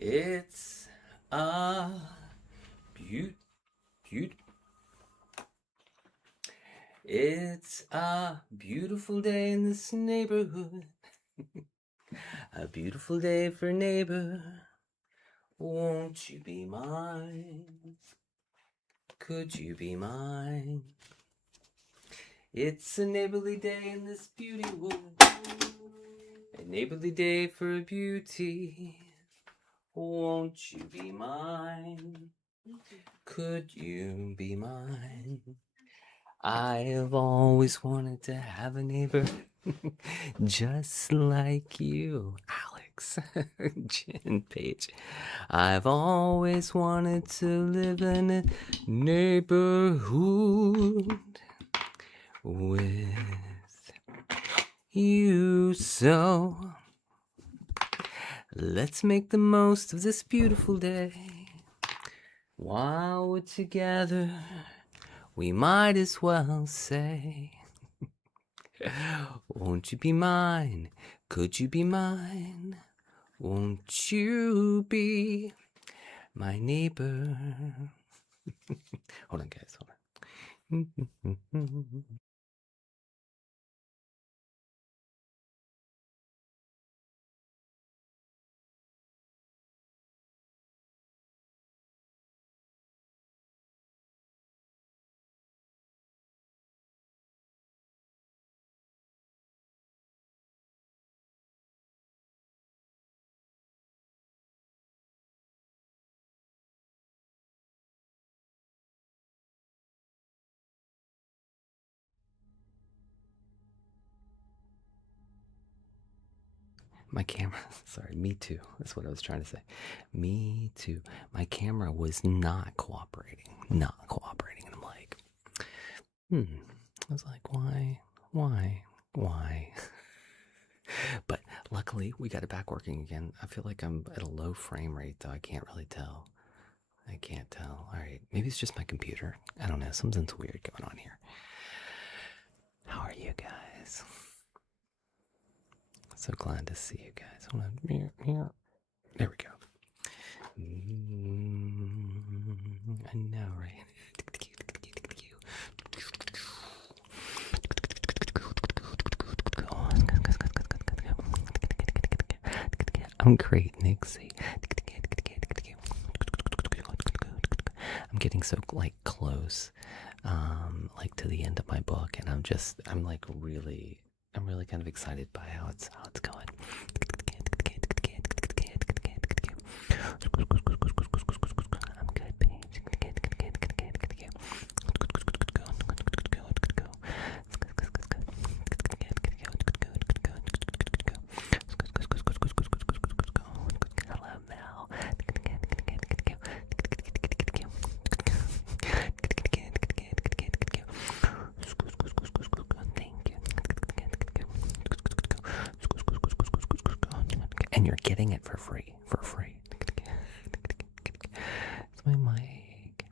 It's a It's a beautiful day in this neighborhood. A beautiful day for neighbor. Won't you be mine? Could you be mine? It's a neighborly day in this beauty wood. A neighborly day for beauty. Won't you be mine? Could you be mine? I've always wanted to have a neighbor just like you, Alex, Jen Page. I've always wanted to live in a neighborhood with you. So let's make the most of this beautiful day. While we're together, we might as well say, won't you be mine? Could you be mine? Won't you be my neighbor? Hold on, guys. Hold on. My camera, sorry, me too. That's what I was trying to say. Me too. My camera was not cooperating. And I'm like, I was like, why? But luckily, we got it back working again. I feel like I'm at a low frame rate, though. I can't really tell. I can't tell. All right, maybe it's just my computer. I don't know. Something's weird going on here. How are you guys? So glad to see you guys. Hold on. Here. There we go. I know, right? I'm great, Nixie. I'm getting so like close, like to the end of my book, and I'm really kind of excited by how it's going. I'm good, babe. Hello, Mel. And you're getting it for free. It's my mic.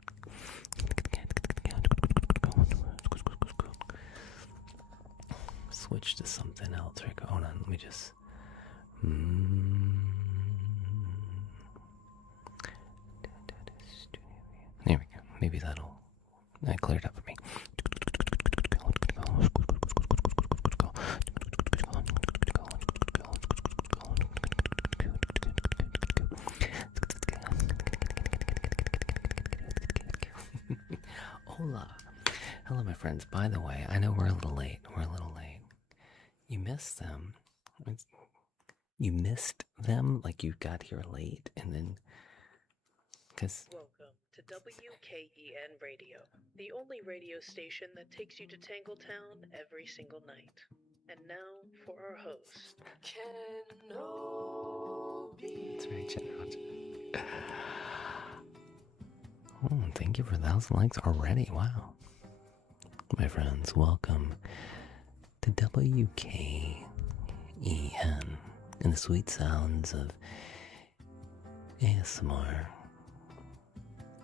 Switch to something else. Hold on, let me just. There we go. Maybe that cleared up for me. Hola. Hello, my friends. By the way, I know we're a little late. You missed them. You missed them? Like you got here late and then... Welcome to WKEN Radio, the only radio station that takes you to Tangletown every single night. And now for our host, Kenobi. That's very generous. Oh, thank you for 1,000 likes already. Wow. My friends, welcome to WKEN and the sweet sounds of ASMR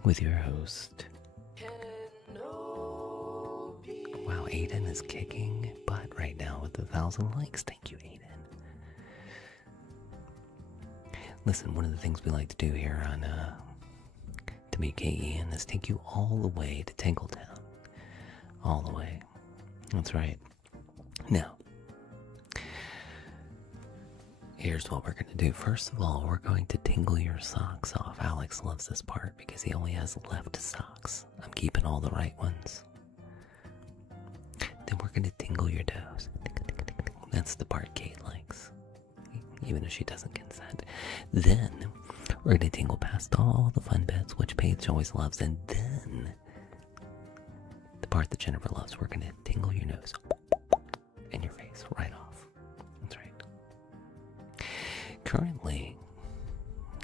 with your host, Kenobi. Wow, Aiden is kicking butt right now with 1,000 likes. Thank you, Aiden. Listen, one of the things we like to do here on To Meet K.E.N. is take you all the way to Tingletown. All the way. That's right. Now, here's what we're going to do. First of all, we're going to tingle your socks off. Alex loves this part because he only has left socks. I'm keeping all the right ones. Then we're going to tingle your toes. That's the part Kate likes, even if she doesn't consent. Then we're going to tingle past all the fun bits, which Paige always loves. And then the part that Jennifer loves, we're going to tingle your nose and your face right off. That's right. Currently,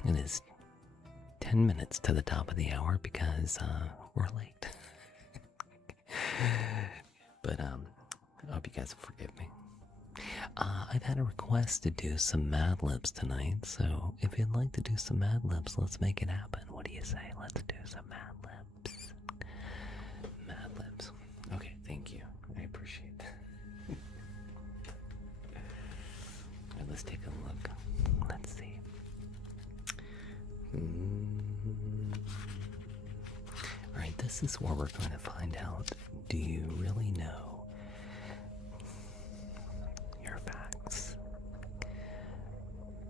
it is 10 minutes to the top of the hour because we're late. But I hope you guys will forgive me. I've had a request to do some Mad Libs tonight, so if you'd like to do some Mad Libs, let's make it happen. What do you say? Let's do some Mad Libs. Mad Libs. Okay, thank you. I appreciate that. Alright, let's take a look. Let's see. Alright, this is where we're going to find out, do you really know your facts?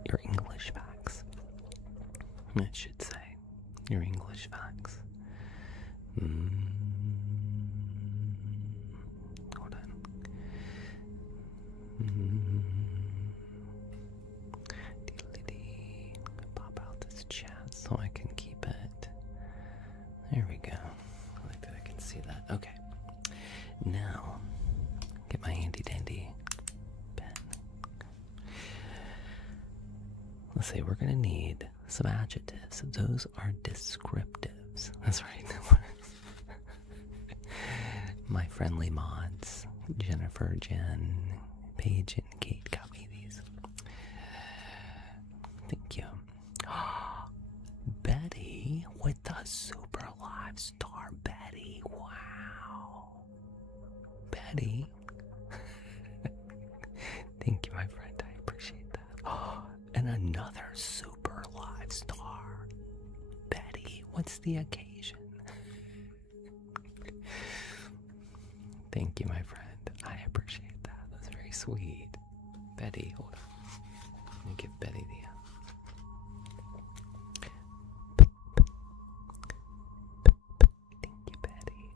Your English facts. I should say. Your English facts. Hold on. Pop out this chat so I can keep it. There we go. I like that I can see that. Okay. Now, get my handy dandy pen. Let's see, we're going to need some adjectives. Those are descriptives. That's right. My friendly mods, Jennifer, Jen, Paige, and Kate got me these. Thank you. Betty with the super live star. Betty, wow. Betty. Thank you, my friend. I appreciate that. And another super live star. Betty, what's the occasion? Thank you, my friend. I appreciate that. That's very sweet. Betty, hold on. Let me give Betty the... Thank you, Betty.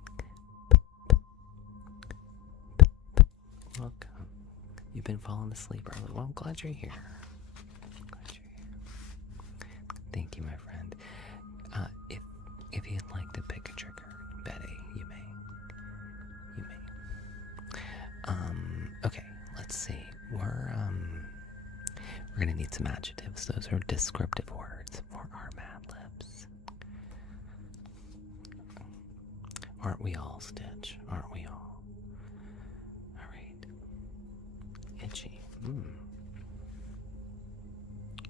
Welcome. You've been falling asleep early. Well, I'm glad you're here. Thank you, my friend. If you'd like to pick a trigger, Betty, you may. Okay, let's see. We're gonna need some adjectives. Those are descriptive words for our Mad Libs. Aren't we all, Stitch? Aren't we all? Alright. Itchy.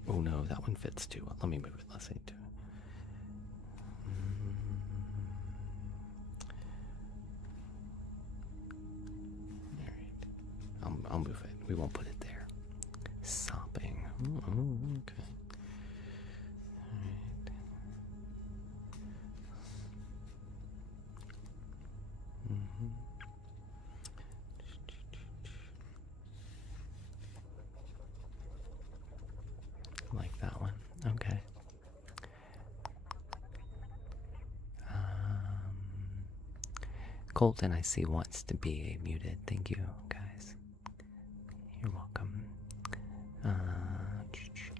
Oh no, that one fits too well. Let me move it. Let's see. Alright. I'll move it. We won't put it there. Sopping. Oh, okay. Alright. Like that one. Okay. Colton, I see, wants to be muted. Thank you, guys. You're welcome.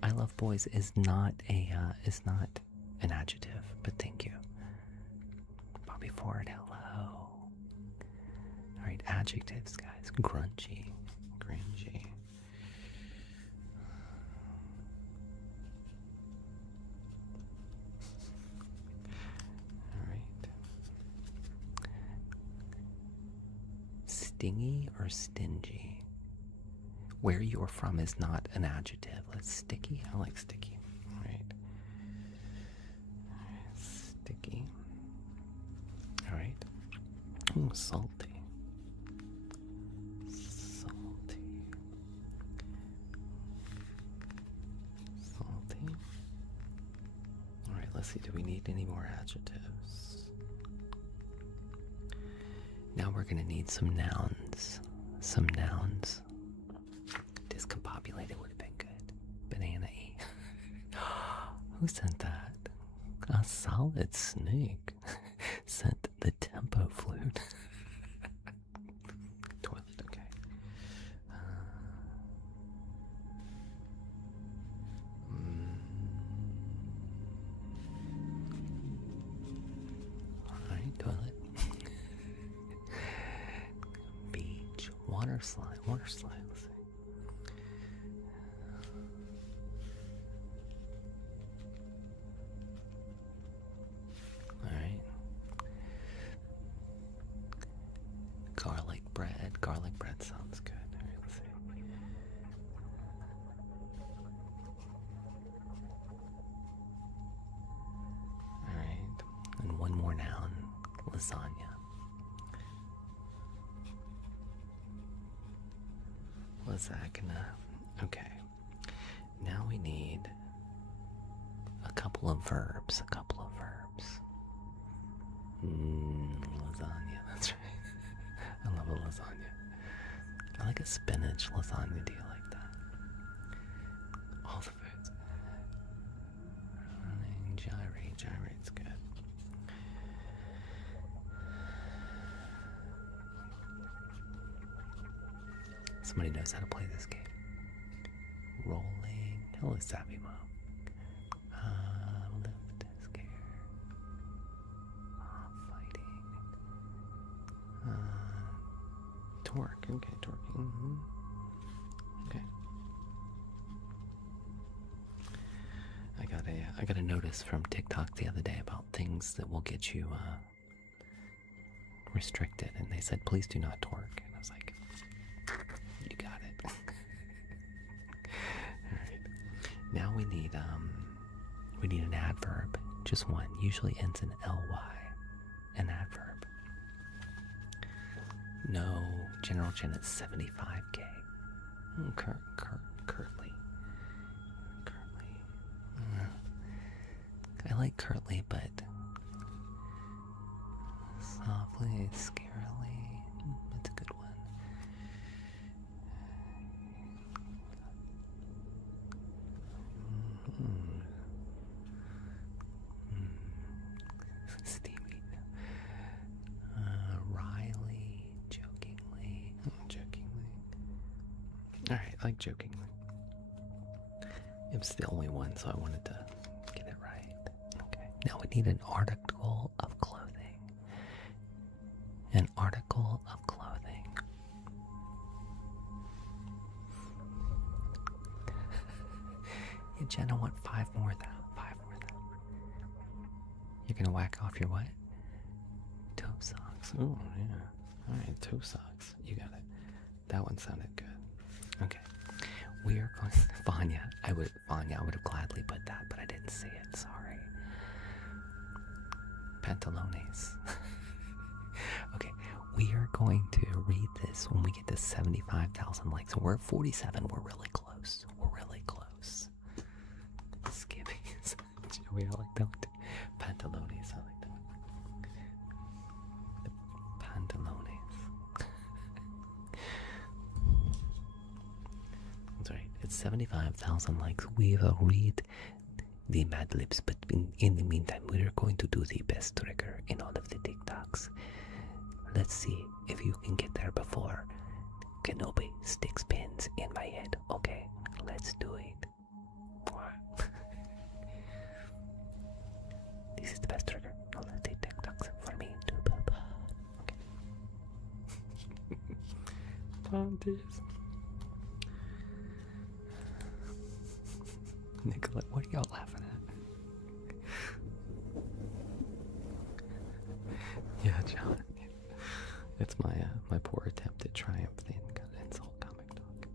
I love boys is not an adjective, but thank you. Bobby Ford, hello. All right, adjectives, guys. Grungy, cringy. All right. Stingy or stingy? Where you're from is not an adjective. Let's sticky. I like sticky. All right. Sticky. All right. Ooh, salty. Salty. Salty. Let's see, do we need any more adjectives? Now we're gonna need some nouns. Some nouns. Discombobulated would have been good. Banana-y. Who sent that? A solid snake sent the tempo flute. Toilet, okay. Alright, toilet. Beach. Water slide. Water slide. Let's see. Alright. Garlic bread. Garlic bread sounds good. Alright, let's see. Alright. And one more noun. Lasagna. Lasagna. Okay. Now we need a couple of verbs. A couple of verbs. Lasagna. That's right. I love a lasagna. I like a spinach lasagna. Do you like that? All the foods. Gyrate. Gyrate's good. Somebody knows how to play this game. Rolling. Hello, Savvy Mom. Lift, scare. Fighting. Torque. Okay, torquing. Okay. I got a notice from TikTok the other day about things that will get you restricted, and they said, please do not torque. And I was like, you got it. Alright. Now we need an adverb. Just one. Usually ends in ly. An adverb. No, General Chen is 75K. Curtly. I like curtly, but softly, scarily. That's a good one. Steamy. Wryly, jokingly. Jokingly. Alright, I like jokingly. It's the only one, so I wanted to get it right. Okay. Now we need an article of clothing. An article of clothing. Yeah, Jen, I want 5 more though. 5 more though. You're gonna whack off your what? Toe socks. Oh yeah. Alright, toe socks. You got it. That one sounded good. Okay. We are going Vanya, I would have gladly put that, but I didn't see it, sorry. Pantalones. Okay, we are going to read this when we get to 75,000 likes. We're at 47, we're really close. We're really close. Skibbies. Joey, I like that one too. Pantalones, I like that one. The pantalones. That's right. It's 75,000 likes. We will read the Mad Libs, but in the meantime, we are going to do the best trigger in all of the TikToks. Let's see if you can get there before Kenobi sticks pins in my head. Okay, let's do it. This is the best trigger. All of the TikToks for me to papa. Okay. Panties. Nicolette, what are y'all laughing at? Yeah, John. It's my poor attempt at triumph in insult comic talk.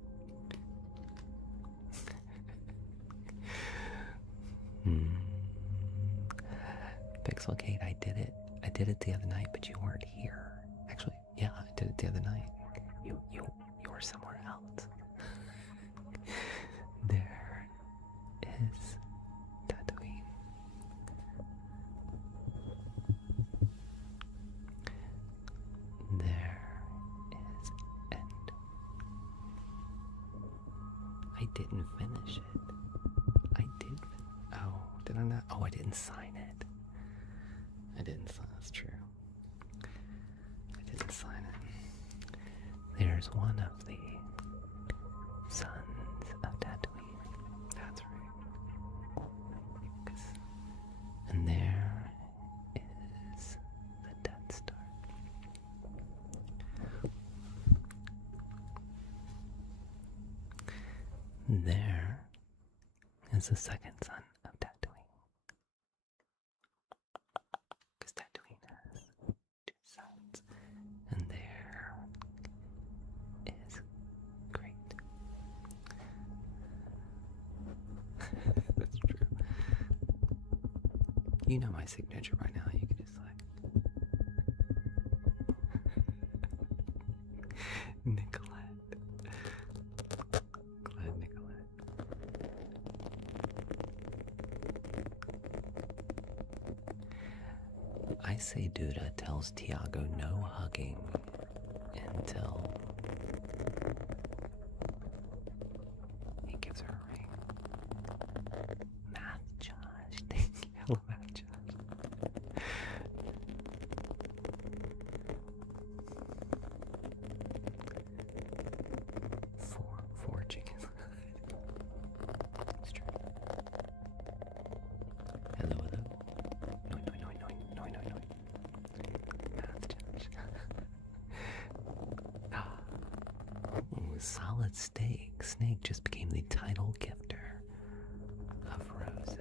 Pixelgate, I did it. I did it the other night, but you weren't here. Actually, yeah, I did it the other night. You were somewhere else. There is Tatooine. I didn't finish it. I did. Oh, did I not? Oh, I didn't sign it. I didn't sign. That's true. I didn't sign it. There's one of the sons of Tatooine. That's right. And there is the Death Star. There is the second son of Tatooine. Because Tatooine has two sons. And there is great. That's true. You know my signature by now. You can just Nicolette. Glad Nicolette. I say Duda tells Tiago no hugging until he gives her a ring. Math Josh. Thank you. Hello, Math Josh. Four chickens. It's true. Hello. No. Math Josh. Ooh, solid steak. Snake just became the title gifter of roses.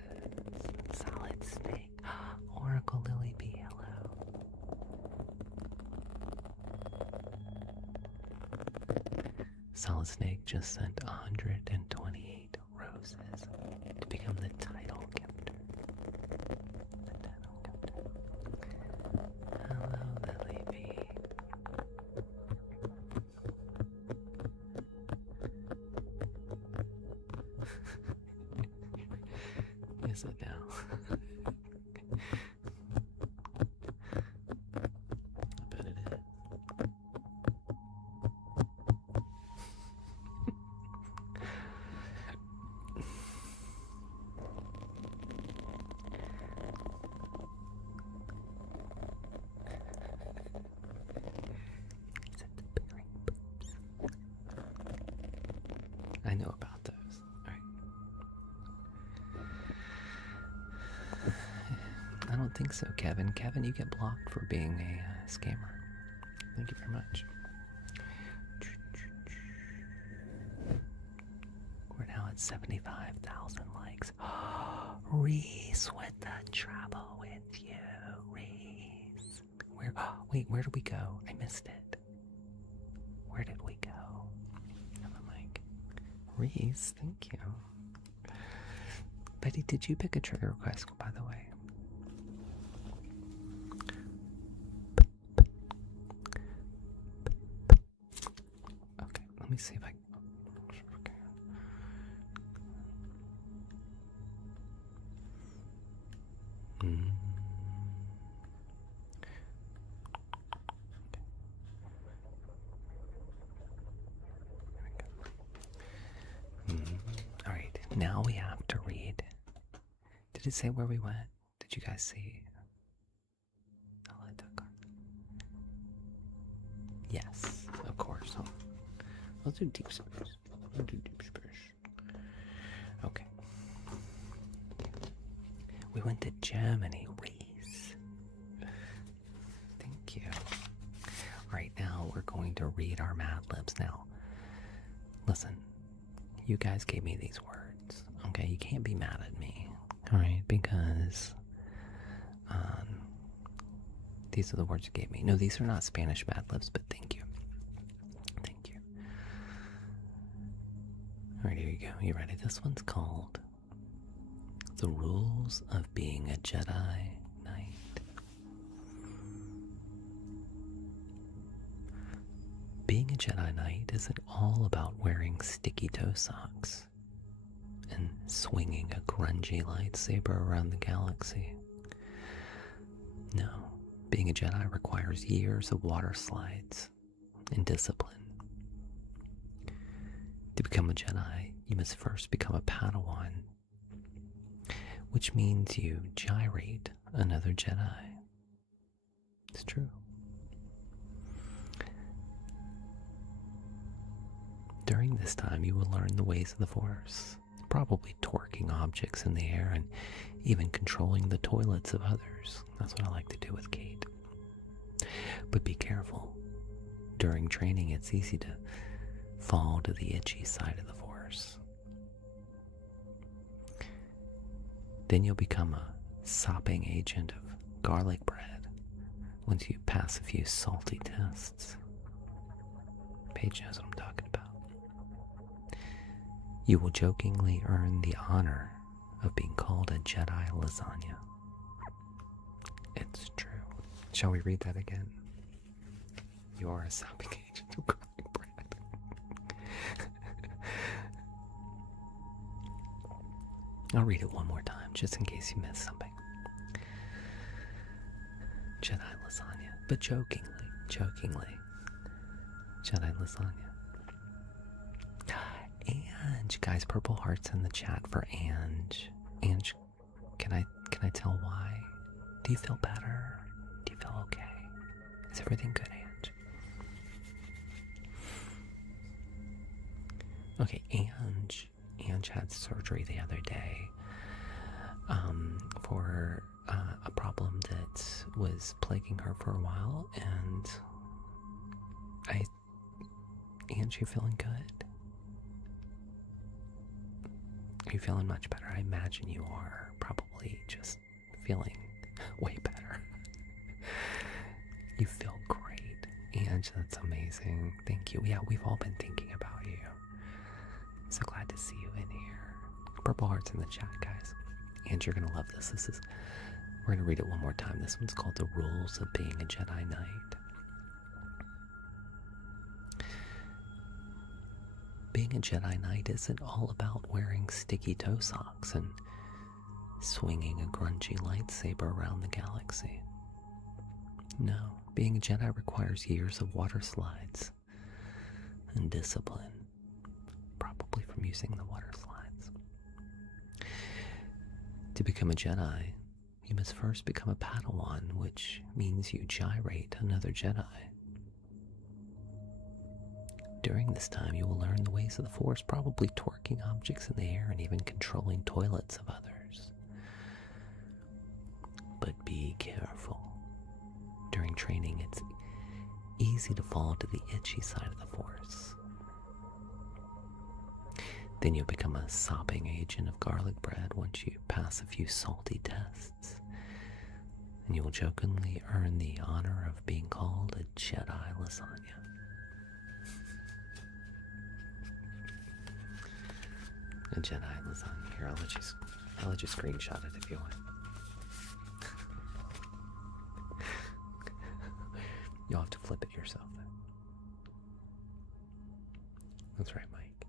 Solid snake. Oracle Lily B. Hello. Solid Snake just sent 128 roses to become the title gifter. The title gifter. Hello, Lily B. Is it now? I bet it is. I know about those. All right. I don't think so, Kevin. Kevin, you get blocked for being a scammer. Thank you very much. We're now at 75,000 likes. Reese with the trouble with you, Reese. Where did we go? I missed it. Where did we go? And I'm like, Reese, thank you. Betty, did you pick a trigger request, by the way? Okay, let me see if I can. All right, now we have to read. Did it say where we went? Did you guys see? Yes, of course. Let's do deep space. Okay. We went to Germany, Reese. Thank you. Right now, we're going to read our Mad Libs. Now, listen, you guys gave me these words, okay? You can't be mad at me, all right? Because these are the words you gave me. No, these are not Spanish Mad Libs, but thank you. Thank you. All right, here you go. You ready? This one's called The Rules of Being a Jedi Knight. Being a Jedi Knight isn't all about wearing sticky toe socks and swinging a grungy lightsaber around the galaxy. No, being a Jedi requires years of water slides and discipline. To become a Jedi, you must first become a Padawan, which means you gyrate another Jedi. It's true. During this time, you will learn the ways of the Force, probably torquing objects in the air and even controlling the toilets of others. That's what I like to do with Kate. But be careful. During training, it's easy to fall to the itchy side of the Force. Then you'll become a sopping agent of garlic bread once you pass a few salty tests. Paige knows what I'm talking about. You will jokingly earn the honor of being called a Jedi lasagna. It's true. Shall we read that again? You are a sopping agent of garlic bread. I'll read it one more time, just in case you missed something. Jedi lasagna, but jokingly. Jedi lasagna. Ange, guys, purple hearts in the chat for Ange. Ange, can I tell why? Do you feel better? Do you feel okay? Is everything good, Ange? Okay, Ange had surgery the other day for a problem that was plaguing her for a while, and Ange, you feeling good? Are you feeling much better? I imagine you are probably just feeling way better. You feel great. Ange, that's amazing. Thank you. Yeah, we've all been thinking about you. So glad to see you in here. Purple hearts in the chat, guys. Ange, you're gonna love this. We're gonna read it one more time. This one's called The Rules of Being a Jedi Knight. Being a Jedi Knight isn't all about wearing sticky toe socks and swinging a grungy lightsaber around the galaxy. No, being a Jedi requires years of water slides and discipline, probably from using the water slides. To become a Jedi, you must first become a Padawan, which means you gyrate another Jedi. During this time, you will learn the ways of the Force, probably torquing objects in the air and even controlling toilets of others. But be careful. During training, it's easy to fall to the itchy side of the Force. Then you'll become a sopping agent of garlic bread once you pass a few salty tests. And you will jokingly earn the honor of being called a Jedi lasagna. A Jedi lasagna. Here, I'll let you screenshot it if you want. You'll have to flip it yourself then. That's right, Mike.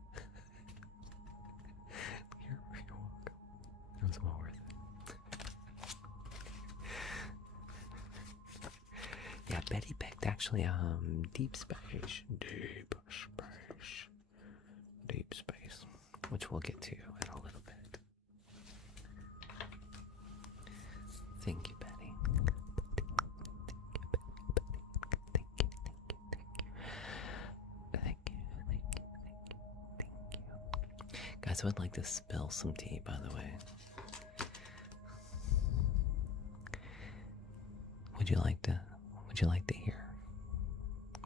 You're welcome. It was well worth it. Yeah, Betty picked actually Deep Space. Deep Space. Which we'll get to in a little bit. Thank you, Betty. Thank you. Guys, I would like to spill some tea, by the way. Would you like to hear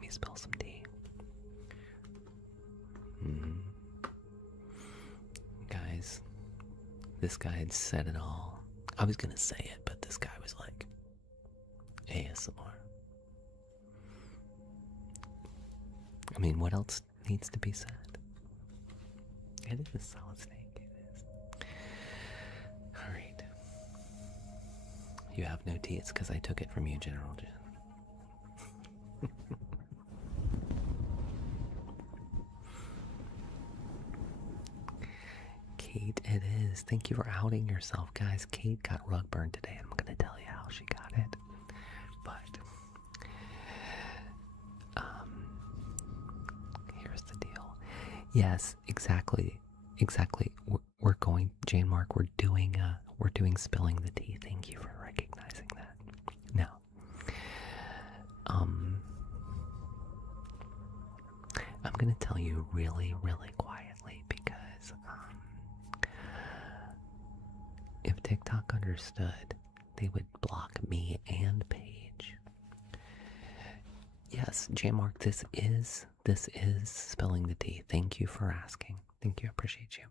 me spill some tea? Guys, this guy had said it all. I was gonna say it, but this guy was like, ASMR. I mean, what else needs to be said? It is a solid snake, it is. Alright. You have no tea, it's because I took it from you, General Jin. Kate, it is. Thank you for outing yourself, guys. Kate got rug burn today, and I'm going to tell you how she got it. But, here's the deal. Yes, exactly. Exactly. We're going, Jane Mark, we're doing spilling the tea. Thank you for recognizing that. Now, I'm going to tell you really, really quietly because if TikTok understood, they would block me and Paige. Yes, J-Mark, this is spilling the tea. Thank you for asking. Thank you, I appreciate you.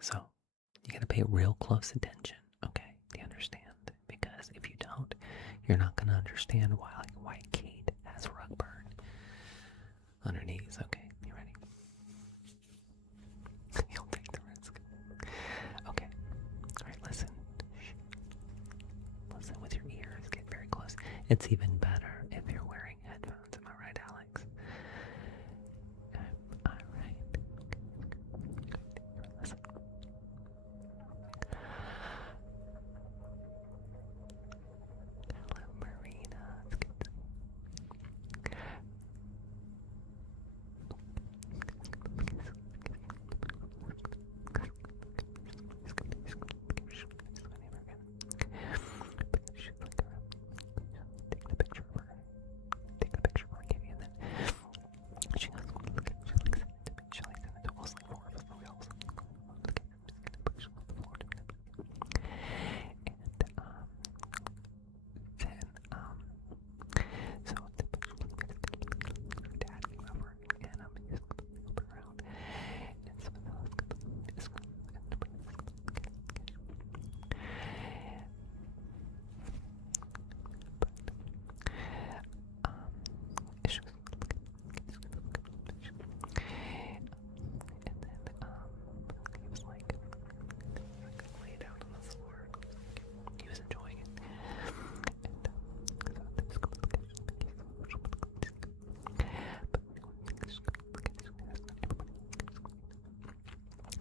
So you gotta pay real close attention, okay? Do you understand? Because if you don't, you're not gonna understand why Kate has rug burn on her knees. Okay, you ready? You'll take the risk. Okay. Alright, listen. Shh. Listen with your ears. Get very close. It's even better if you're wearing headphones. Am I right, Alex? Alright. Listen. Hello, Marina. Take a picture of her, Katie, and then she goes, she likes it. It was like 4 of us, but we all was like, look at him, just gonna push on the floor. And then so the her dad came over and he's gonna help her around, and some of those is gonna it's just and then he was like lay down on the floor. He was enjoying it. And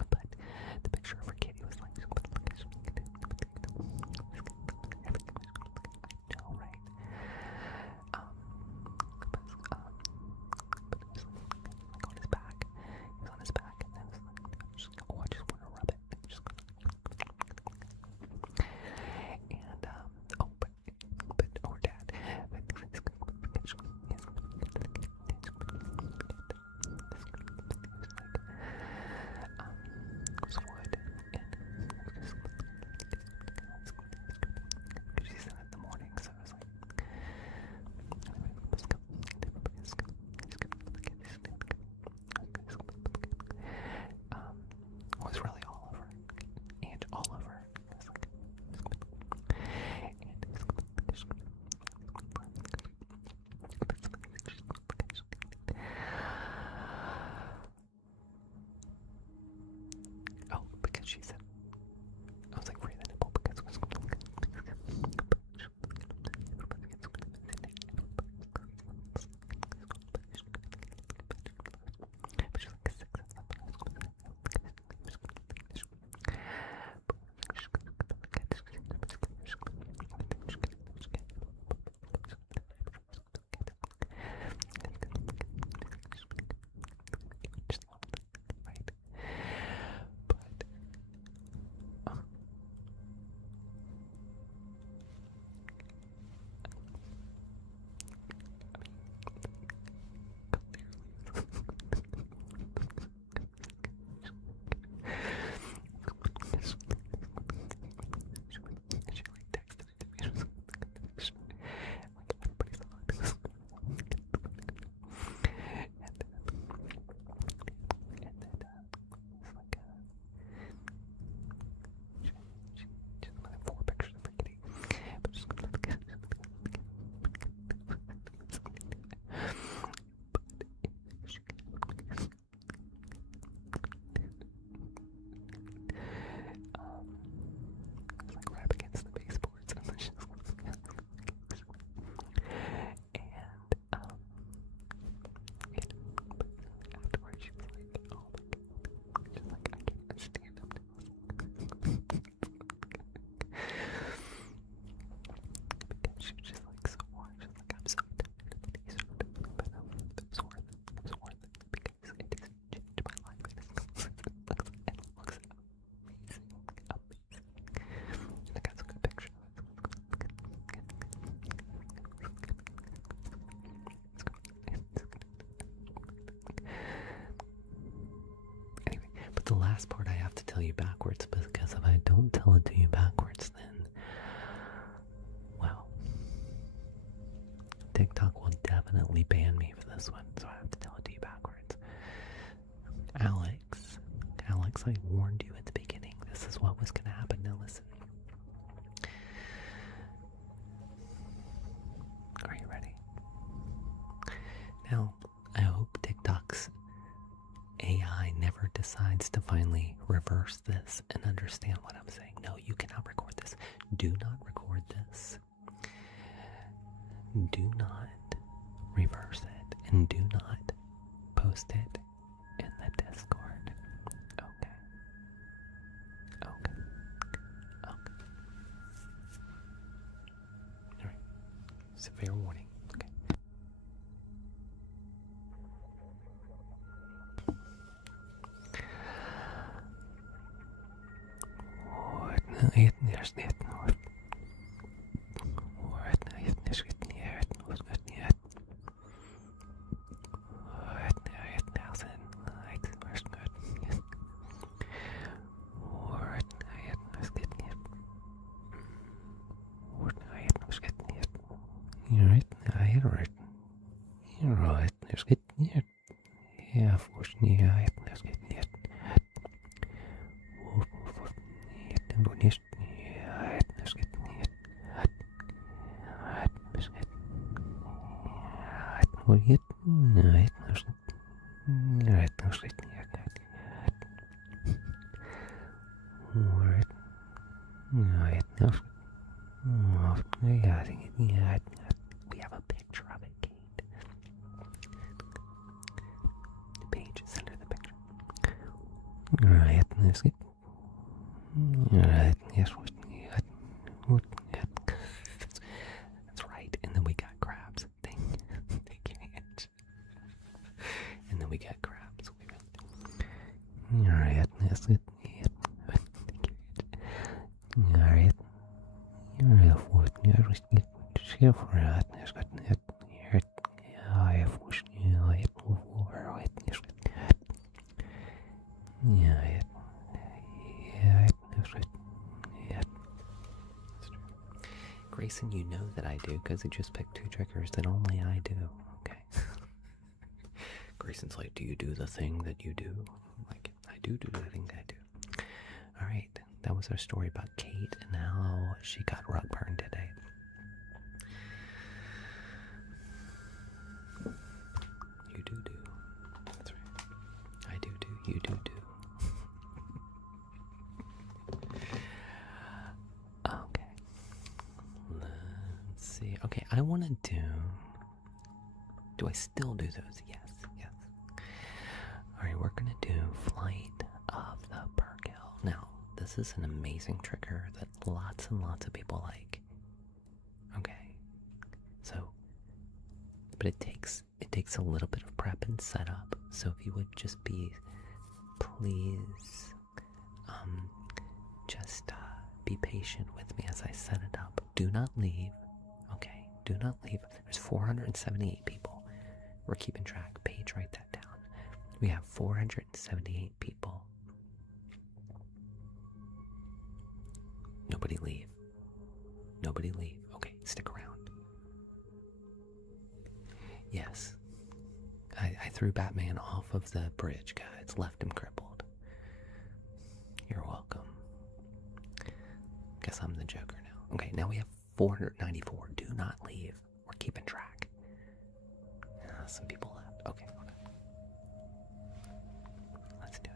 but the picture of her kitty was like, I know, right? But it was like on his back. He was on his back, and then it was like, I just want to rub it. Just and but our dad, was wood, and she said it in the morning, so I was like, it was really all over, and all over. Oh, because she said, I was like, free the nipple because it was but she's like 6 and stuff. last part I have to tell you backwards, because if I don't tell it to you backwards, then, well, TikTok will definitely ban me for this one, so I have to tell it to you backwards. Alex, I warned you at the beginning. This is what was going to happen. Now listen. Are you ready? Now, I hope TikTok's AI never decides to finally reverse this and understand what I'm saying. No, you cannot record this. Do not record this. Do not reverse it, and do not post it in the Discord. Okay. Alright. It's a fair warning. Okay. We have a picture of it, Kate. The page is under the picture. Alright, that's it. Alright, yes, that's right. And then we got crabs. They can't. And then we got crabs. Alright, that's it. Alright. Grayson, you know that I do, because he just picked 2 triggers that only I do. Okay. Grayson's like, do you do the thing that you do? I'm like, I do the thing that I do. Alright, that was our story about Kate and how she got rug burned today. You do. That's right. I do. You do. Okay. Let's see. Okay, I want to do... Do I still do those? Yes. Alright, we're going to do Flight of the Burkill. Now, this is an amazing trigger that lots and lots of people like. Okay. So, but it takes a little bit of prep and setup. So if you would just please, be patient with me as I set it up. Do not leave. Okay, do not leave. There's 478 people. We're keeping track. Paige, write that down. We have 478 people. Nobody leave. Okay, stick around. Yes. I threw Batman off of the bridge, guys. Left him crippled. You're welcome. Guess I'm the Joker now. Okay, now we have 494. Do not leave. We're keeping track. Some people left. Okay. Let's do it.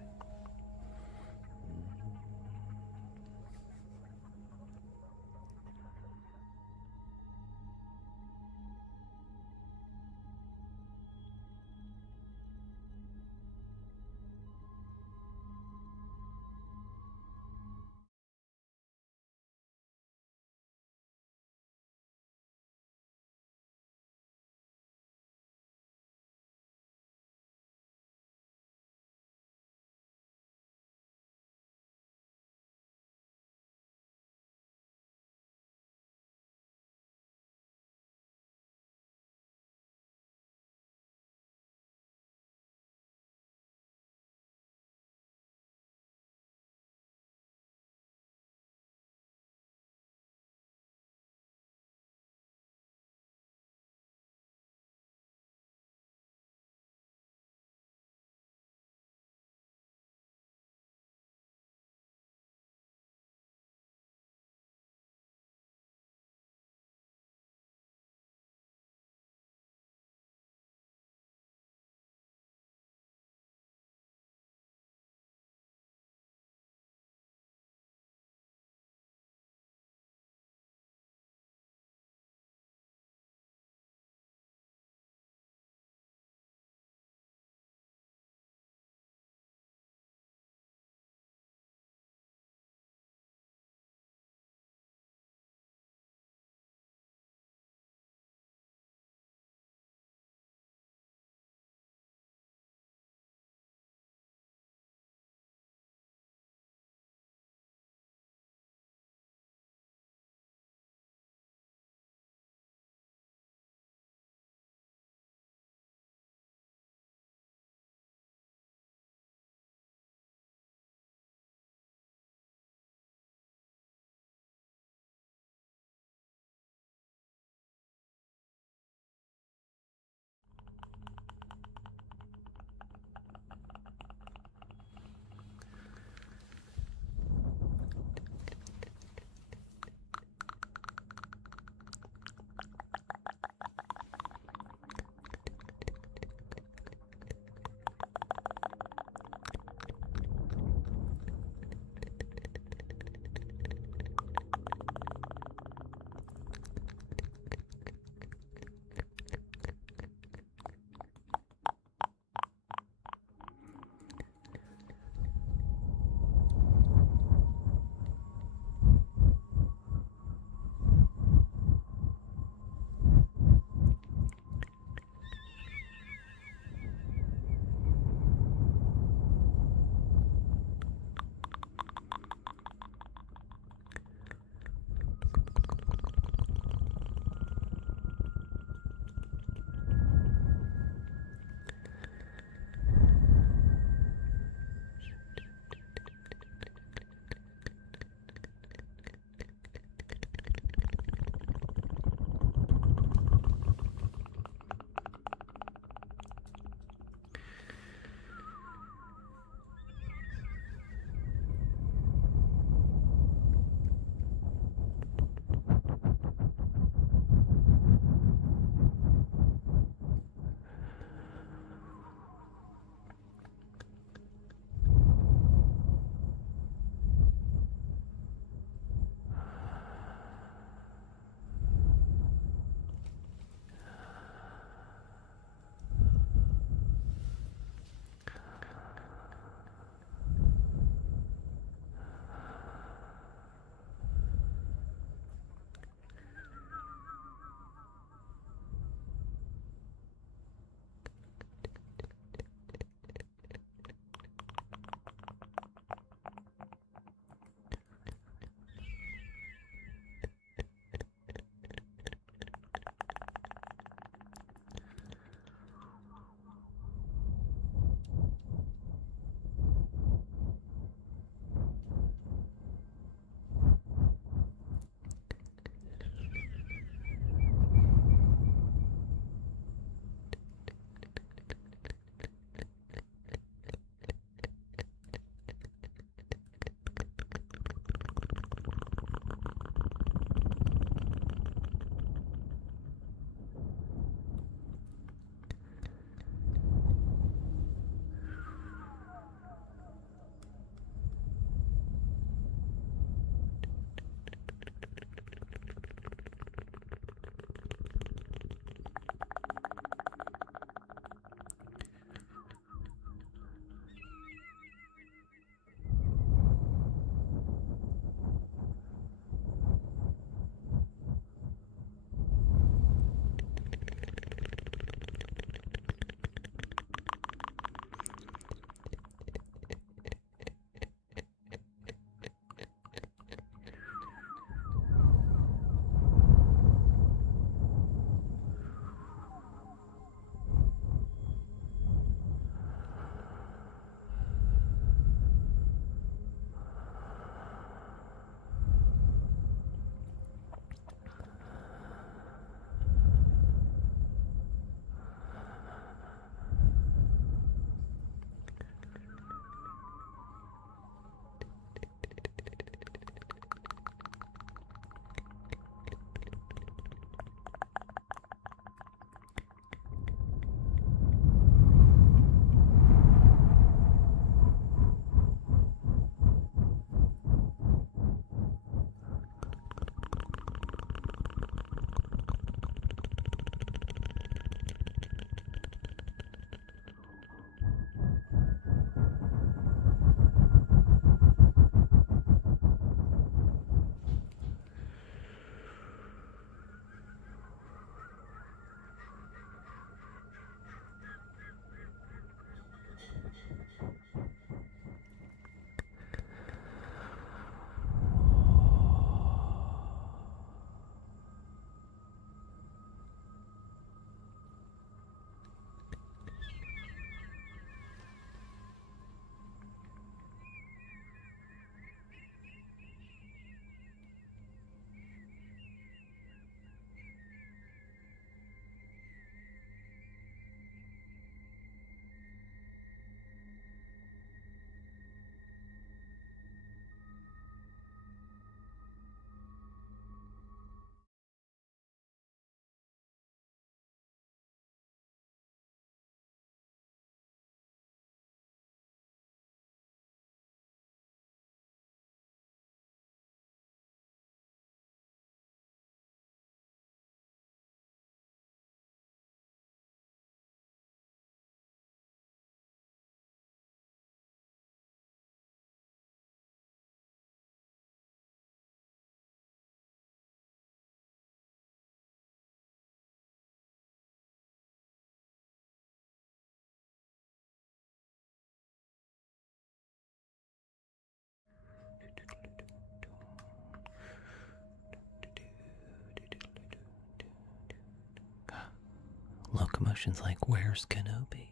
questions like, where's Kenobi?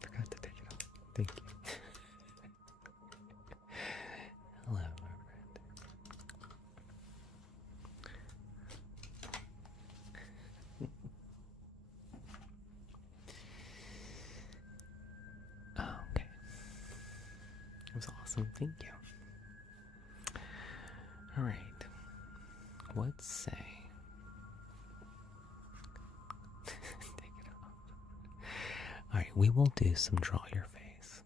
Forgot to take it off. Thank you. Hello, my friend. Oh, okay. It was awesome. Thank you. All right. Let's say. Take it off. All right. We will do some draw your face.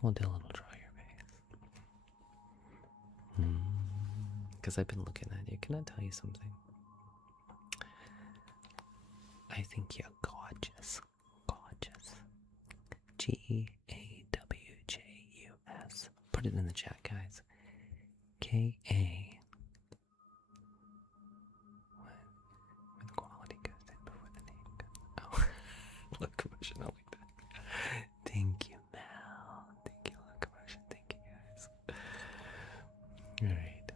We'll do a little draw your face. Because I've been looking at you. Can I tell you something? I think you're gorgeous. Gorgeous. Gawjus. Put it in the chat, guys. K-A. When the quality goes in before the name goes. Oh, locomotion. I like that. Thank you, Mel. Thank you, locomotion. Thank you, guys. Alright.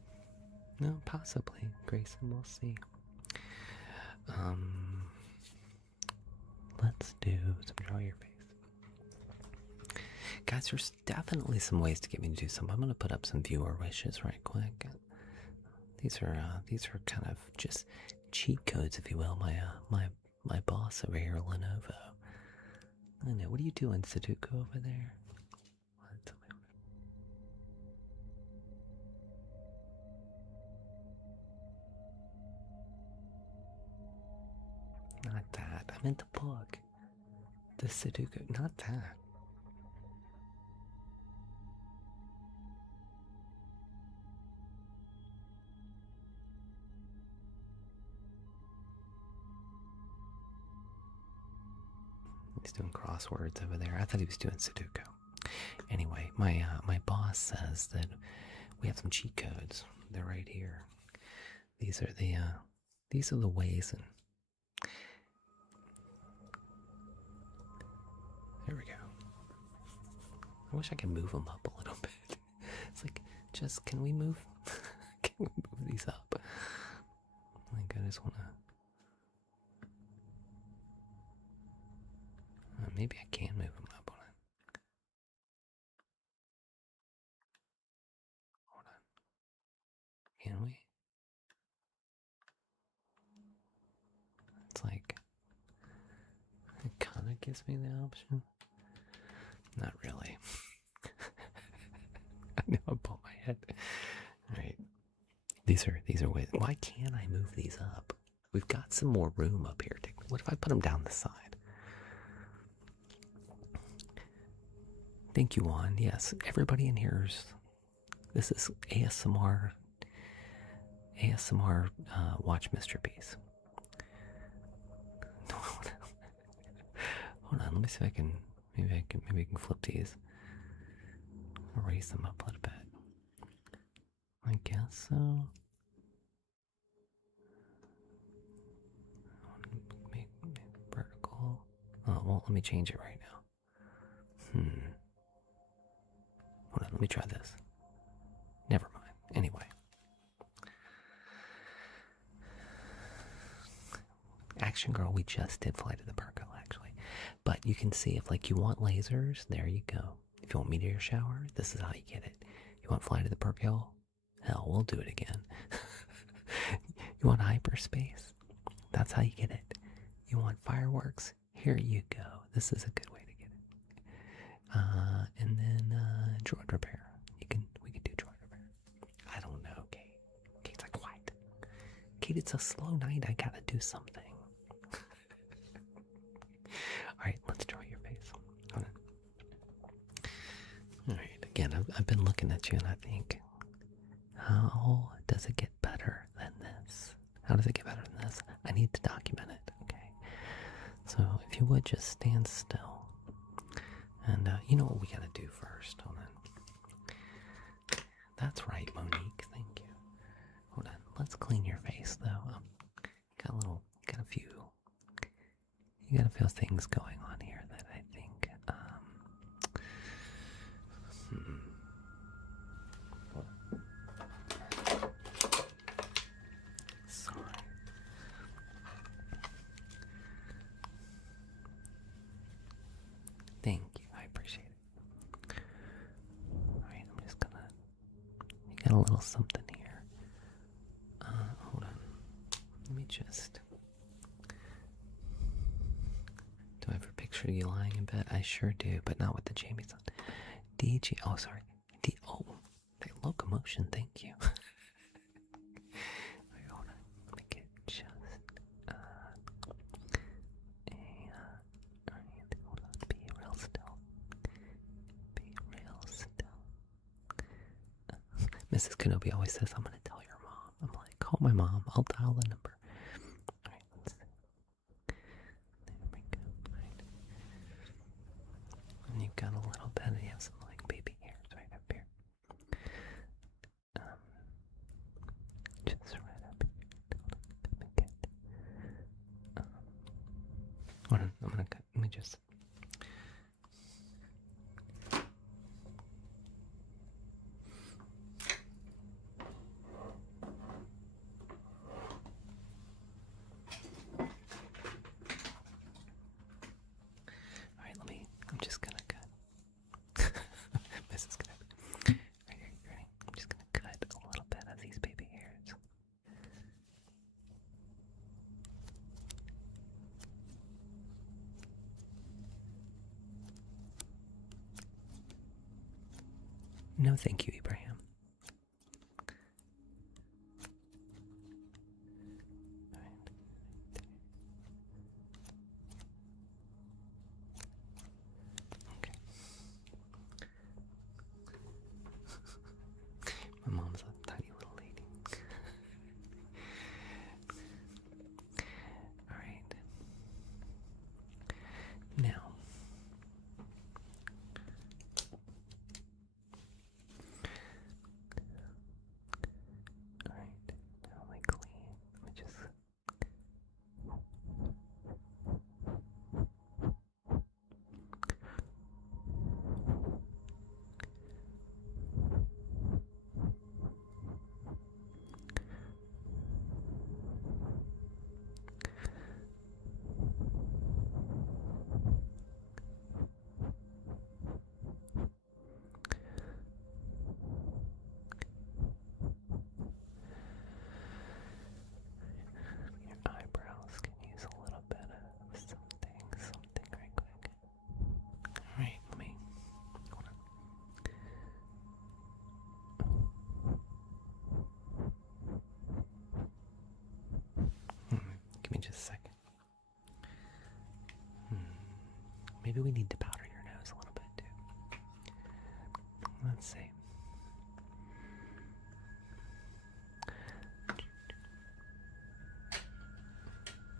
No, possibly. Grayson, we'll see. Let's do some draw your face. Guys, there's definitely some ways to get me to do something. I'm going to put up some viewer wishes right quick. These are kind of just cheat codes, if you will. My boss over here, Lenovo. I know. What are you doing, Sudoku over there? Not that. I meant the book. The Sudoku. Not that. He's doing crosswords over there. I thought he was doing Sudoku. Anyway, my boss says that we have some cheat codes. They're right here. These are the ways. And there we go. I wish I could move them up a little bit. It's like, just can we move? Can we move these up? Like, I just want to. Maybe I can move them up on it. Hold on. Can we? It's like, it kind of gives me the option. Not really. I know I bumped my head. Alright. These are ways. Why can't I move these up? We've got some more room up here. What if I put them down the side? Thank you, Juan. Yes, everybody in here's. This is ASMR. Watch Mr. Beast. Hold on. Let me see if I can. Maybe I can flip these. Raise them up a little bit. I guess so. Make vertical. Oh, well, let me change it right now. Hold on, let me try this. Never mind. Anyway. Action Girl, we just did Flight of the Burko, actually. But you can see if, like, you want lasers, there you go. If you want meteor shower, this is how you get it. You want Flight of the Burko? Hell, we'll do it again. You want hyperspace? That's how you get it. You want fireworks? Here you go. This is a good way to get it. And then droid repair. We can do droid repair. I don't know, Kate. Kate's like, what? Kate, it's a slow night. I gotta do something. Alright, let's draw your face. Hold on. Alright, again, I've been looking at you and I think, how does it get better than this? How does it get better than this? I need to document it, okay? So if you would just stand still. And you know what we gotta do first. Hold on. That's right, Monique. Thank you. Hold on. Let's clean your face, though. You got a few things going on here that I think. Sorry. Thank you. I appreciate it. Alright, I'm just gonna... You got a little something here. Hold on. Let me just... Do I have a picture of you lying in bed? I sure do, but not with the Jamie's on. DG... Oh, sorry. Oh, the locomotion, thank you. Wait, hold on. Let me get just... Alright, hold on. Be real still. Be real still. Mrs. Kenobi always says, I'm gonna tell your mom. I'm like, call my mom. I'll dial the number. Alright, let's see. There we go. Right. And you've got a little bit, you have some like baby hairs right up here. Just right up here. Hold on, I'm gonna cut. Let me just. Alright, I'm just gonna cut. Mrs. Kenobi. Right here, you ready? I'm just gonna cut a little bit of these baby hairs. No, thank you, Ibrahim. Okay. My mom's a tiny little lady. All right. Now. Just a second. Maybe we need to powder your nose a little bit too. Let's see.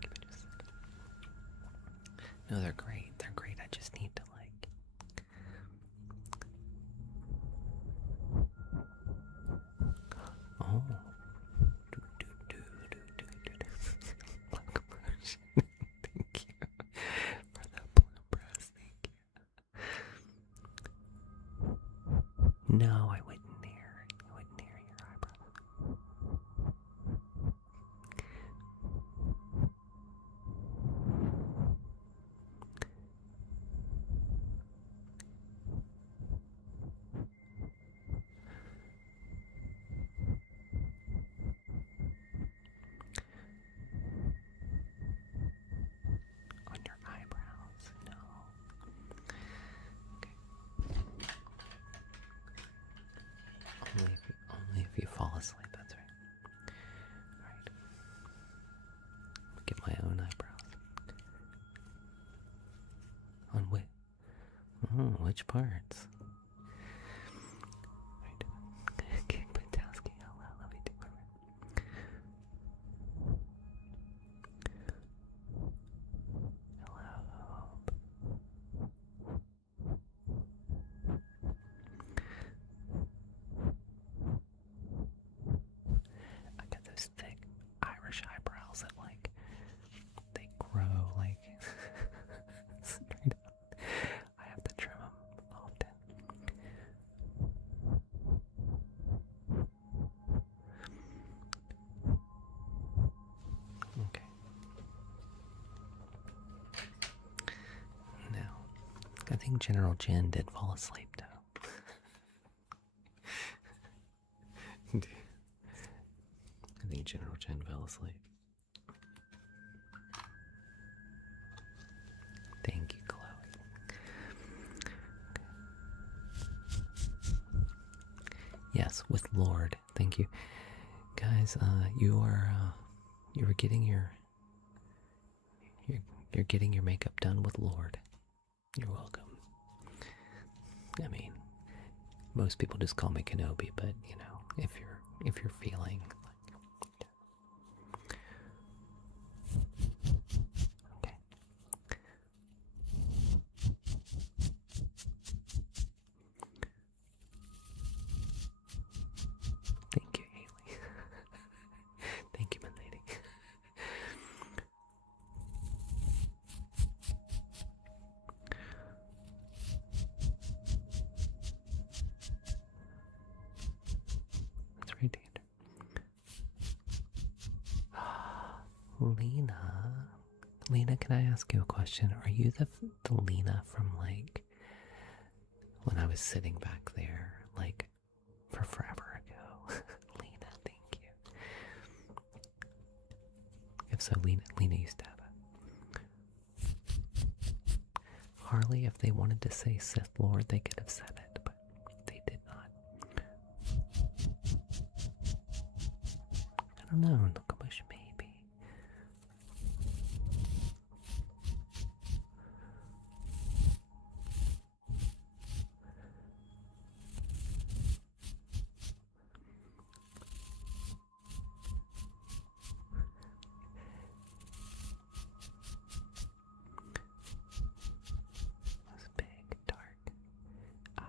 Give me just a second. No, they're great. They're great. I just need to like... Oh. Thank you for the bloopers. Thank you. No, I wouldn't near your eyebrows. On your eyebrows, no. Okay. Only if you fall asleep, that's right. Alright. Get my own eyebrows. On which parts? Right. King Patowski, hello, love you too. Hello. I got those thick Irish eyebrows that like they grow like straight up. I have to trim them often. Okay. Now, I think General Jen did fall asleep, though. I think General Jen fell asleep. Thank you, Chloe. Yes, with Lord. Thank you. Guys, you were getting you're getting your makeup done with Lord. You're welcome. I mean, most people just call me Kenobi, but you know, if you're feeling okay. Thank you, Haley. Thank you, my lady. That's right, Dan. Lena, can I ask you a question? Are you the Lena from, like, when I was sitting back there, like, for forever ago? Lena, thank you. If so, Lena used to have it. Harley, if they wanted to say Sith Lord, they could have said it, but they did not. I don't know, Locomotion, maybe. Those big, dark eyes.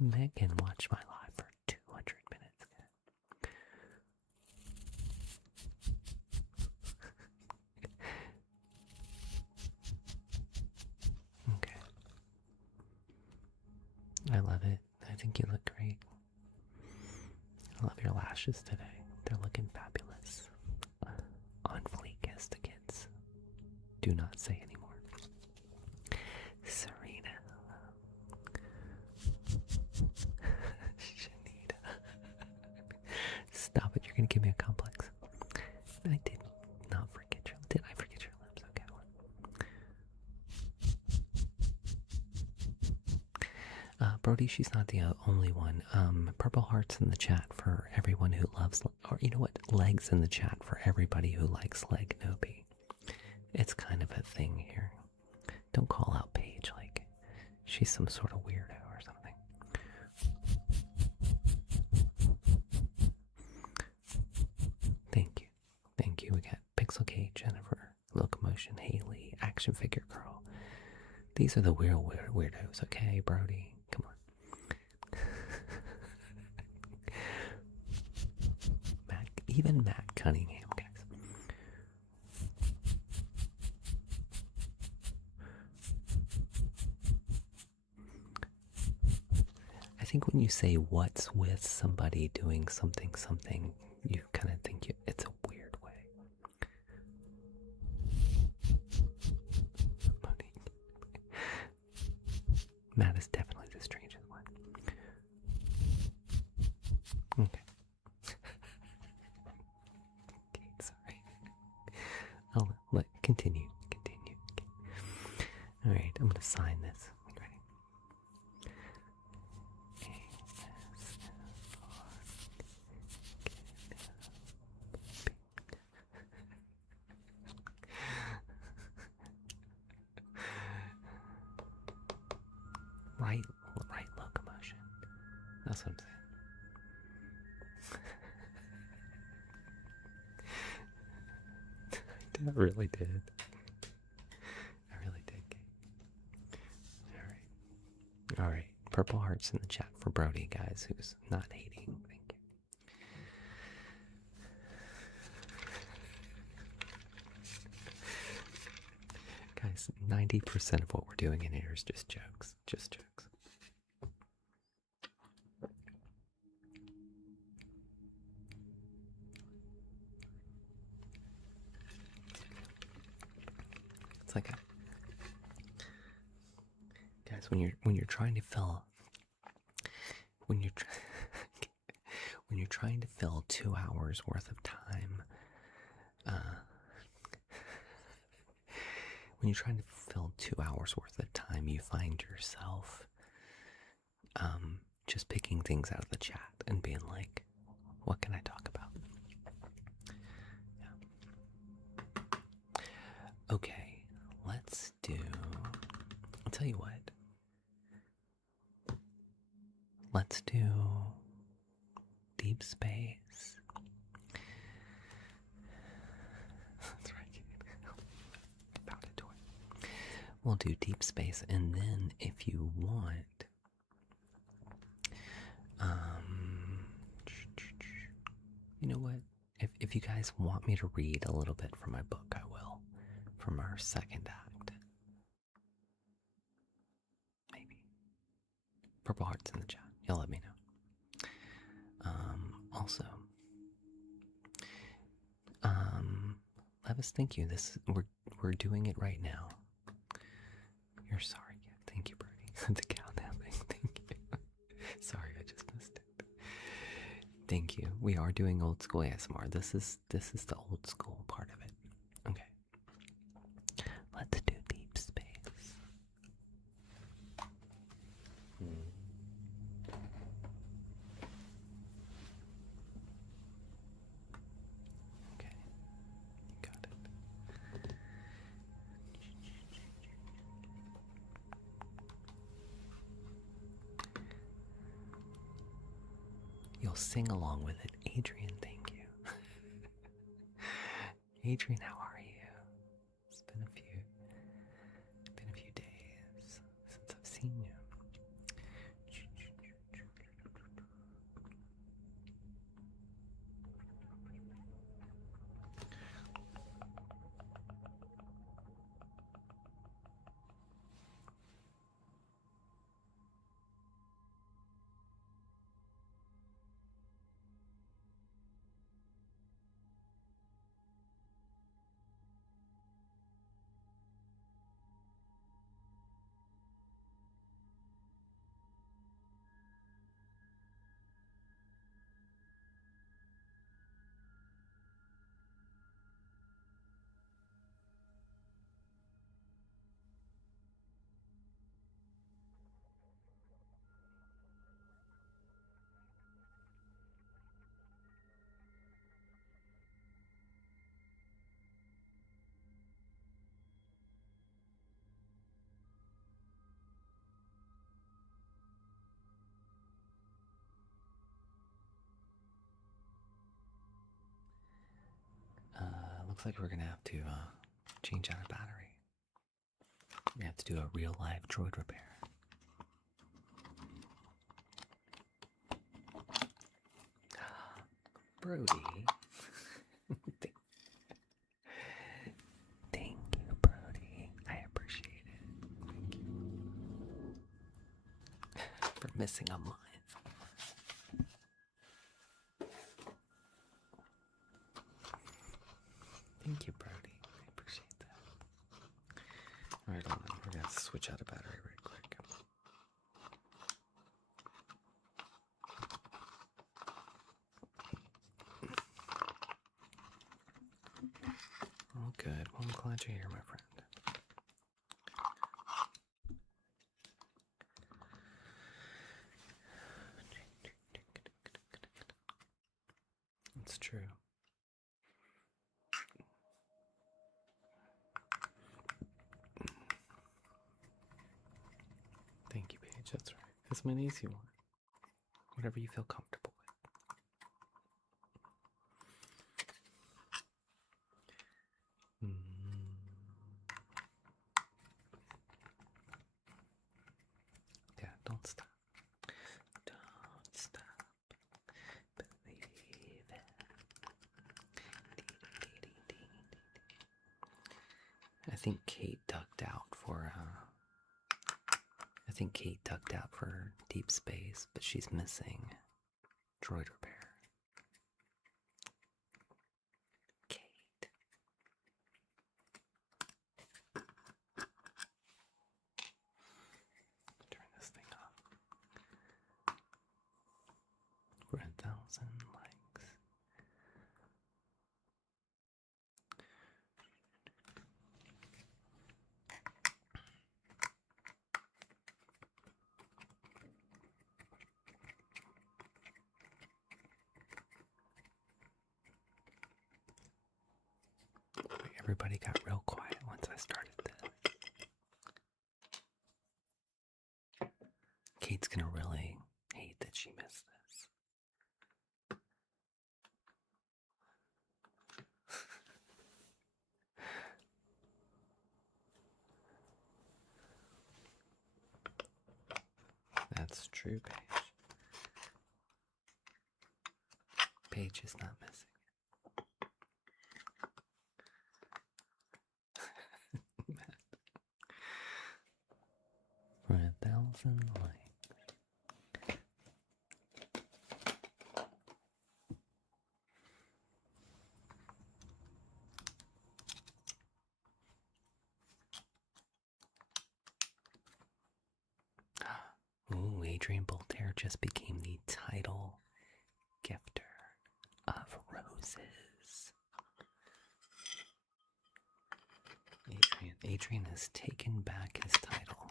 Megan watched my live for 200 minutes. Okay. I love it. I think you look great. I love your lashes today. They're looking fabulous. On fleek, as the kids do not say anymore. Serena. Shanita. Stop it, you're gonna give me a complex. I did not forget your... Did I forget your lips? Okay. Brody, she's not the only one. Purple hearts in the chat for everyone who loves... Or you know what? Legs in the chat for everybody who likes Leg Nobi. It's kind of a thing here. Don't call out Paige like she's some sort of weirdo or something. Thank you. Thank you. We got Pixel Kate, Jennifer, Locomotion, Haley, Action Figure Girl. These are the real weirdos, okay, Brody? Come on. Even Matt Cunningham, guys. I think when you say what's with somebody doing something, you kind of think it's a weird way. Matt is definitely the strangest one. Okay. Okay, sorry. I'll continue. All right, I'm gonna sign this. Ready? Right Locomotion. That's what I'm saying. I really did. Purple hearts in the chat for Brody, guys, who's not hating. Thank you. Guys, 90% of what we're doing in here is just jokes. Just jokes. It's like guys, when you're trying to fill when you're trying to fill 2 hours worth of time, when you're trying to fill 2 hours worth of time, you find yourself just picking things out of the chat and being like, what can I talk about? Yeah. Okay, let's do, I'll tell you what. Let's do Deep Space. That's right. About it to it. We'll do Deep Space, and then if you want, you know what? If you guys want me to read a little bit from my book, I will. From our second act. Maybe. Purple hearts in the chat. You'll let me know. Also, Levis, thank you. We're doing it right now. You're sorry. Yeah, thank you, Bernie. The countdown thing. Thank you. Sorry, I just missed it. Thank you. We are doing old school ASMR. This is the old school part of it. Okay. Let's do Deep Space. Okay. You got it. You'll sing along with it. Adrian, thank you. Adrian, how are you? It's been a few days since I've seen you. Looks like we're gonna have to change out a battery. We have to do a real live droid repair. Brody. Thank you, Brody. I appreciate it. Thank you. For missing a month. Thank you, Brody. I appreciate that. Alright, hold on. We're gonna have to switch out a battery right quick. Oh, good. Well, I'm glad you're here, my friend. It's true. Thank you, Paige. That's right. It's an easy one. Whatever you feel comfortable with. Yeah, don't stop. think Kate ducked out for deep space, but she's missing droid repair. Kate. Turn this thing off. We're 1,000 likes. Everybody got real quiet once I started this. Kate's gonna really hate that she missed this. That's true, Paige. Paige is not missing. For 1,000 likes. Ooh, Adrian Voltaire just became the title gifter of roses. Adrian has taken back his title.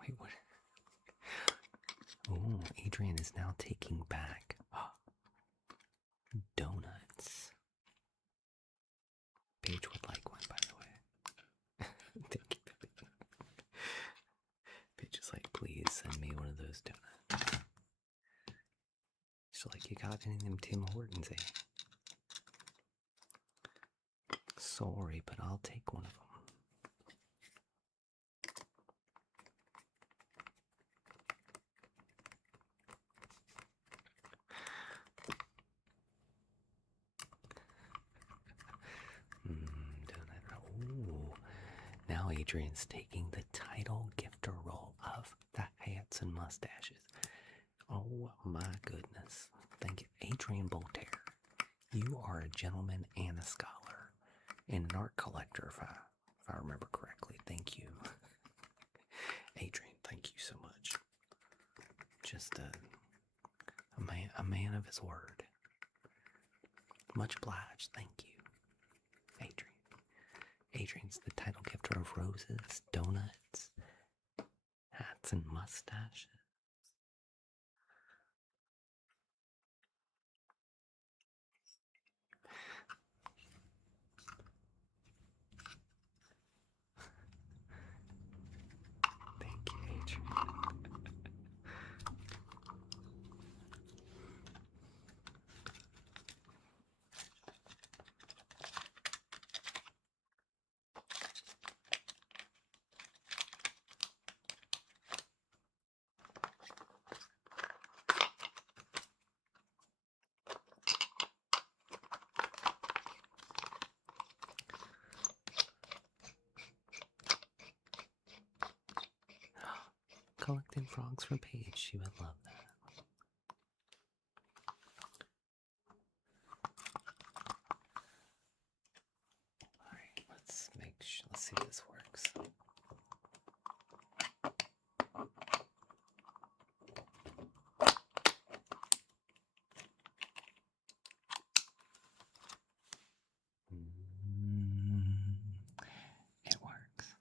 Wait, what? Ooh, Adrian is now taking back donuts. Paige would like one, by the way. Thank you, baby. Paige is like, please send me one of those donuts. She's like, you got any of them Tim Hortons, eh? Sorry, but I'll take one of them. Ooh. Now Adrian's taking the title gifter role of the hats and mustaches. Oh my goodness. Thank you. Adrian Voltaire. You are a gentleman and a scholar and an art collector, if I remember correctly. Thank you. Adrian, thank you so much. Just a man of his word. Much obliged. Thank you, Adrian. Adrian's the title gifter of roses, donuts, hats, and mustaches. Thank you, Adrian. Collecting frogs for Paige. She would love that. Alright, let's see if this works. It works.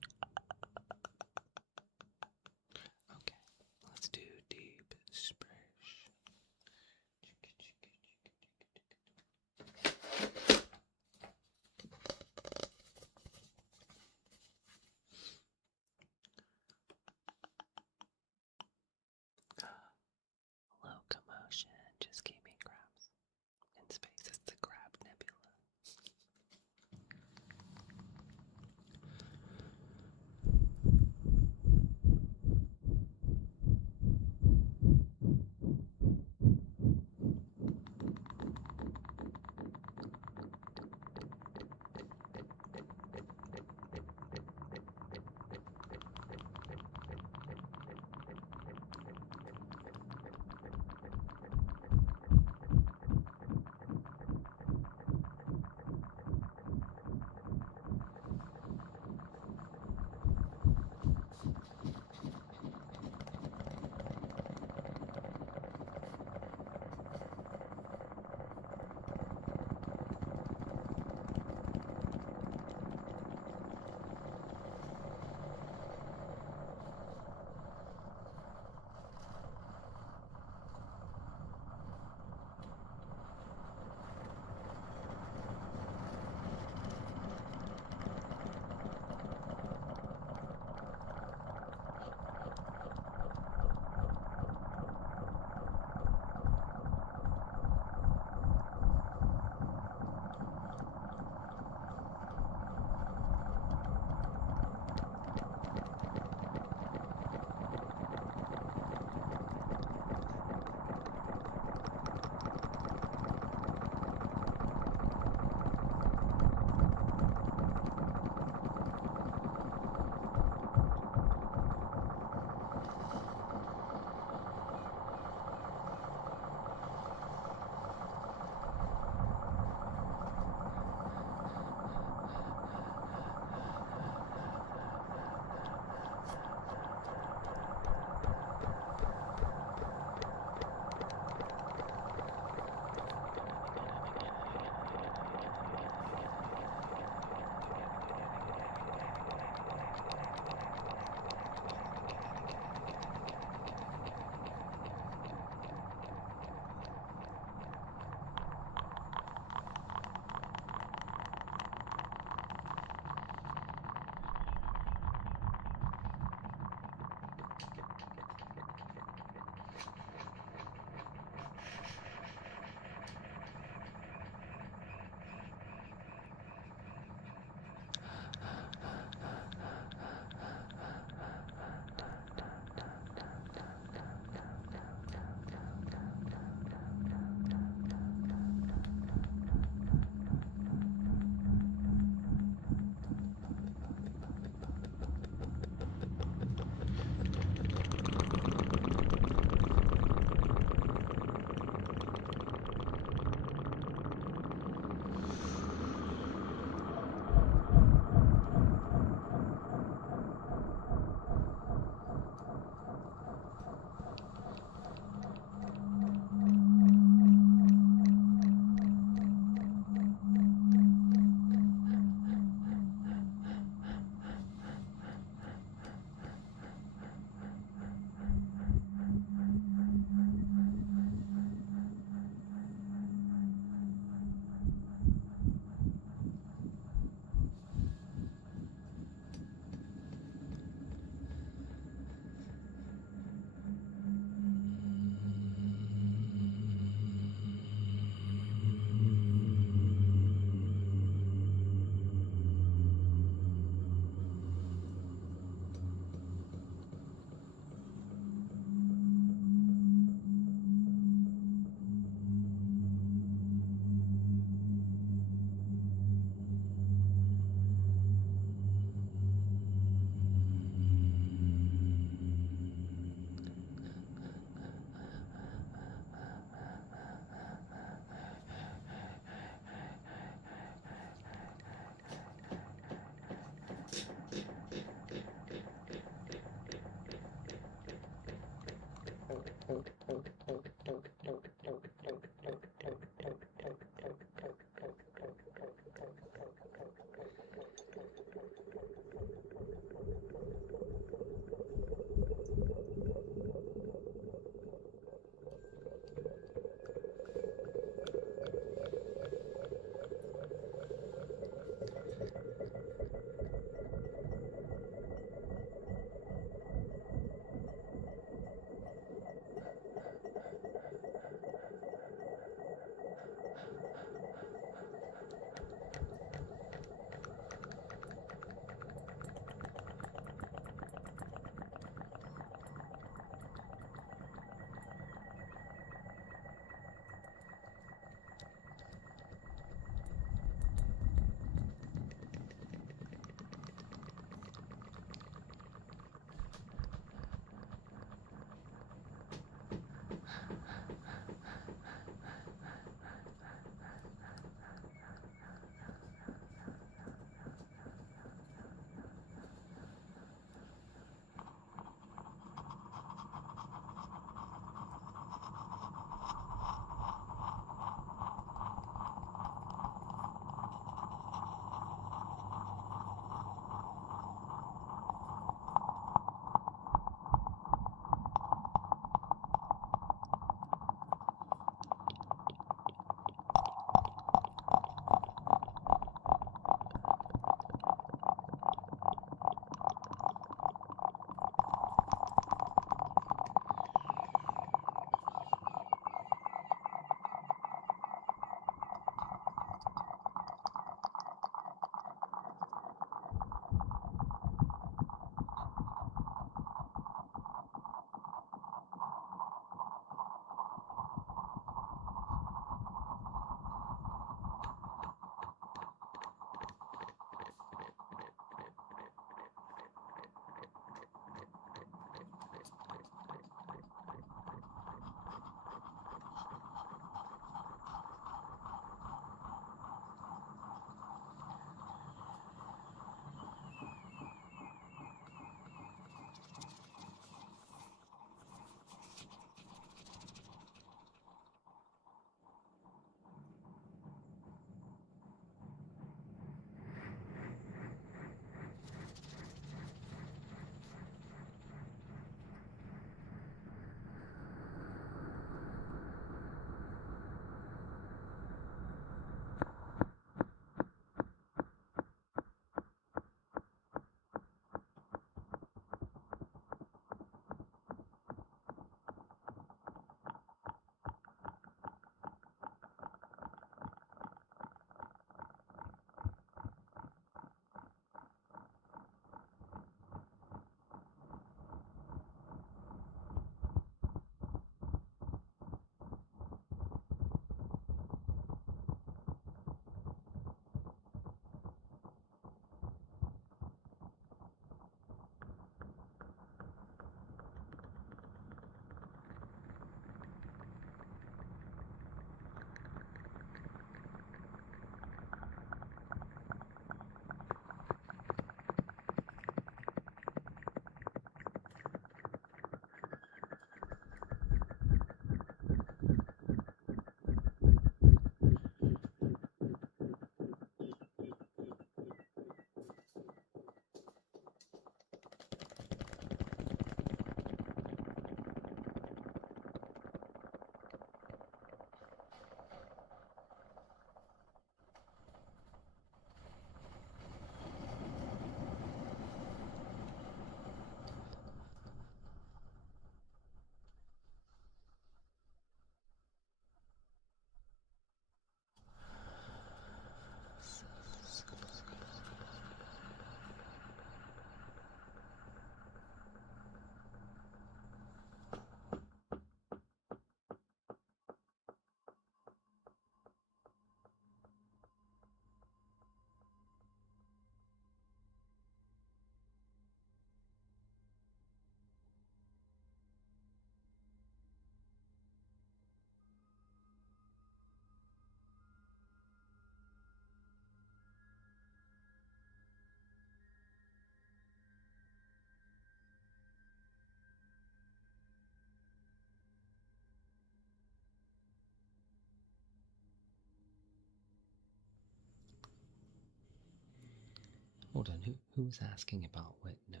Hold on, who was asking about what note?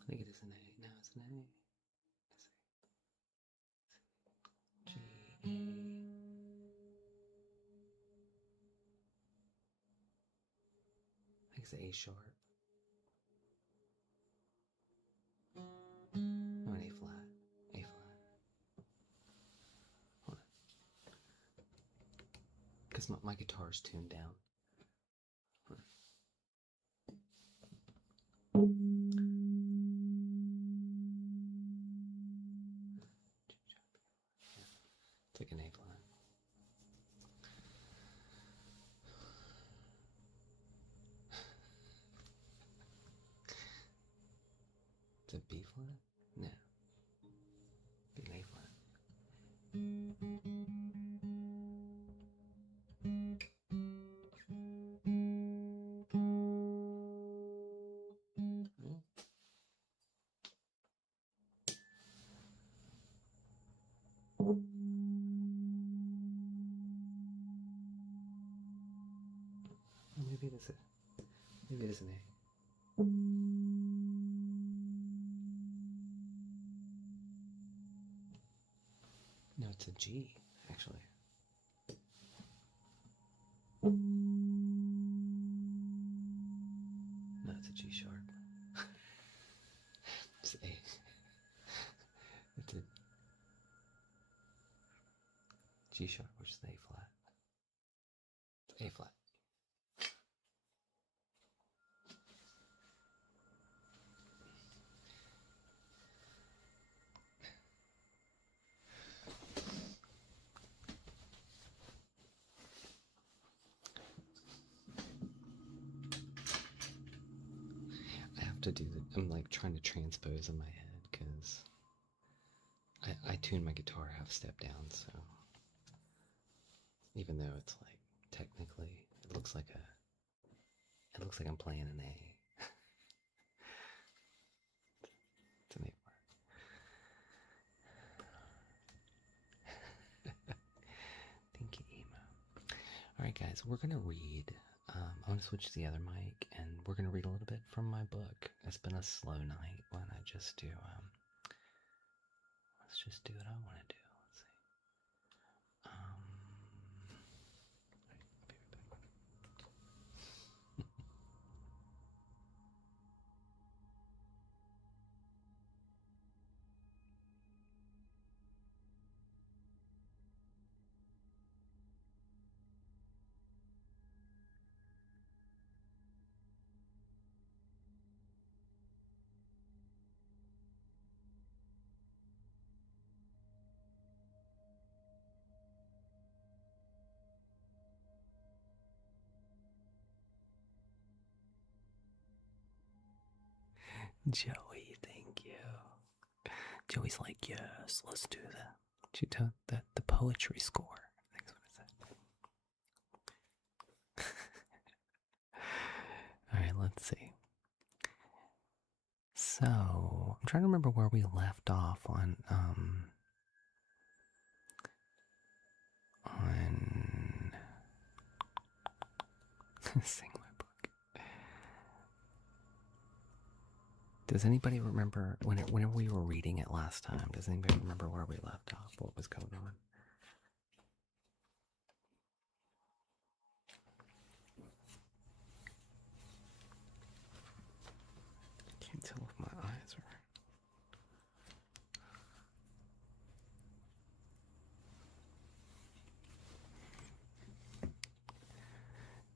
I think it is an A. No, it's an A. G, A. I think it's A sharp. No, an A flat. A flat. Hold on. Because my guitar's tuned down. It's like an A flat. It's a B flat? No. Be an A flat. Maybe it is an A. No, it's a G, actually. No, it's a G sharp. It's A. It's a G sharp, which is an A flat. It's A flat. I have to do the, I'm like trying to transpose in my head because I tune my guitar half step down, so even though it's like technically it looks like I'm playing an A. It's an A flat. Thank you, Emo. Alright guys, we're gonna read. I'm gonna switch to the other mic and we're gonna read a little bit from my book. It's been a slow night. Why don't I just do let's just do what I wanna do. Let's see. Joey, thank you. Joey's like, yes, let's do that. She took that the poetry score. That's what it said. Alright, let's see. So, I'm trying to remember where we left off on sing my book. Does anybody remember whenever we were reading it last time? Does anybody remember where we left off? What was going on? I can't tell if my eyes are.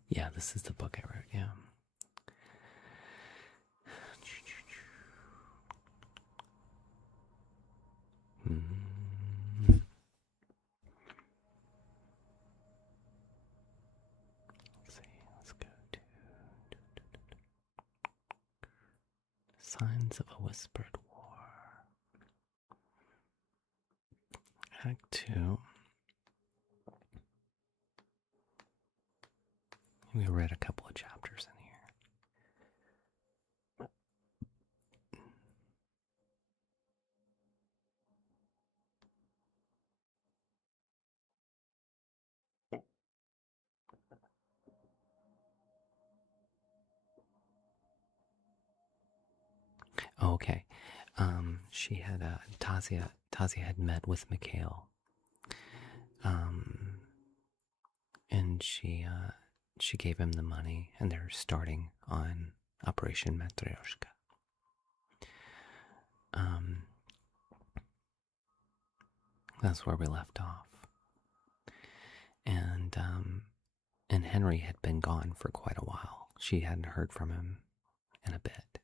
Yeah, this is the book I wrote. Yeah. Let's see. Let's go to Signs of a Whispered War. Act 2. We read a couple of chapters in here. Oh, okay. She had Tasia had met with Mikhail, and she gave him the money, and they're starting on Operation Matryoshka. That's where we left off, and Henry had been gone for quite a while. She hadn't heard from him in a bit.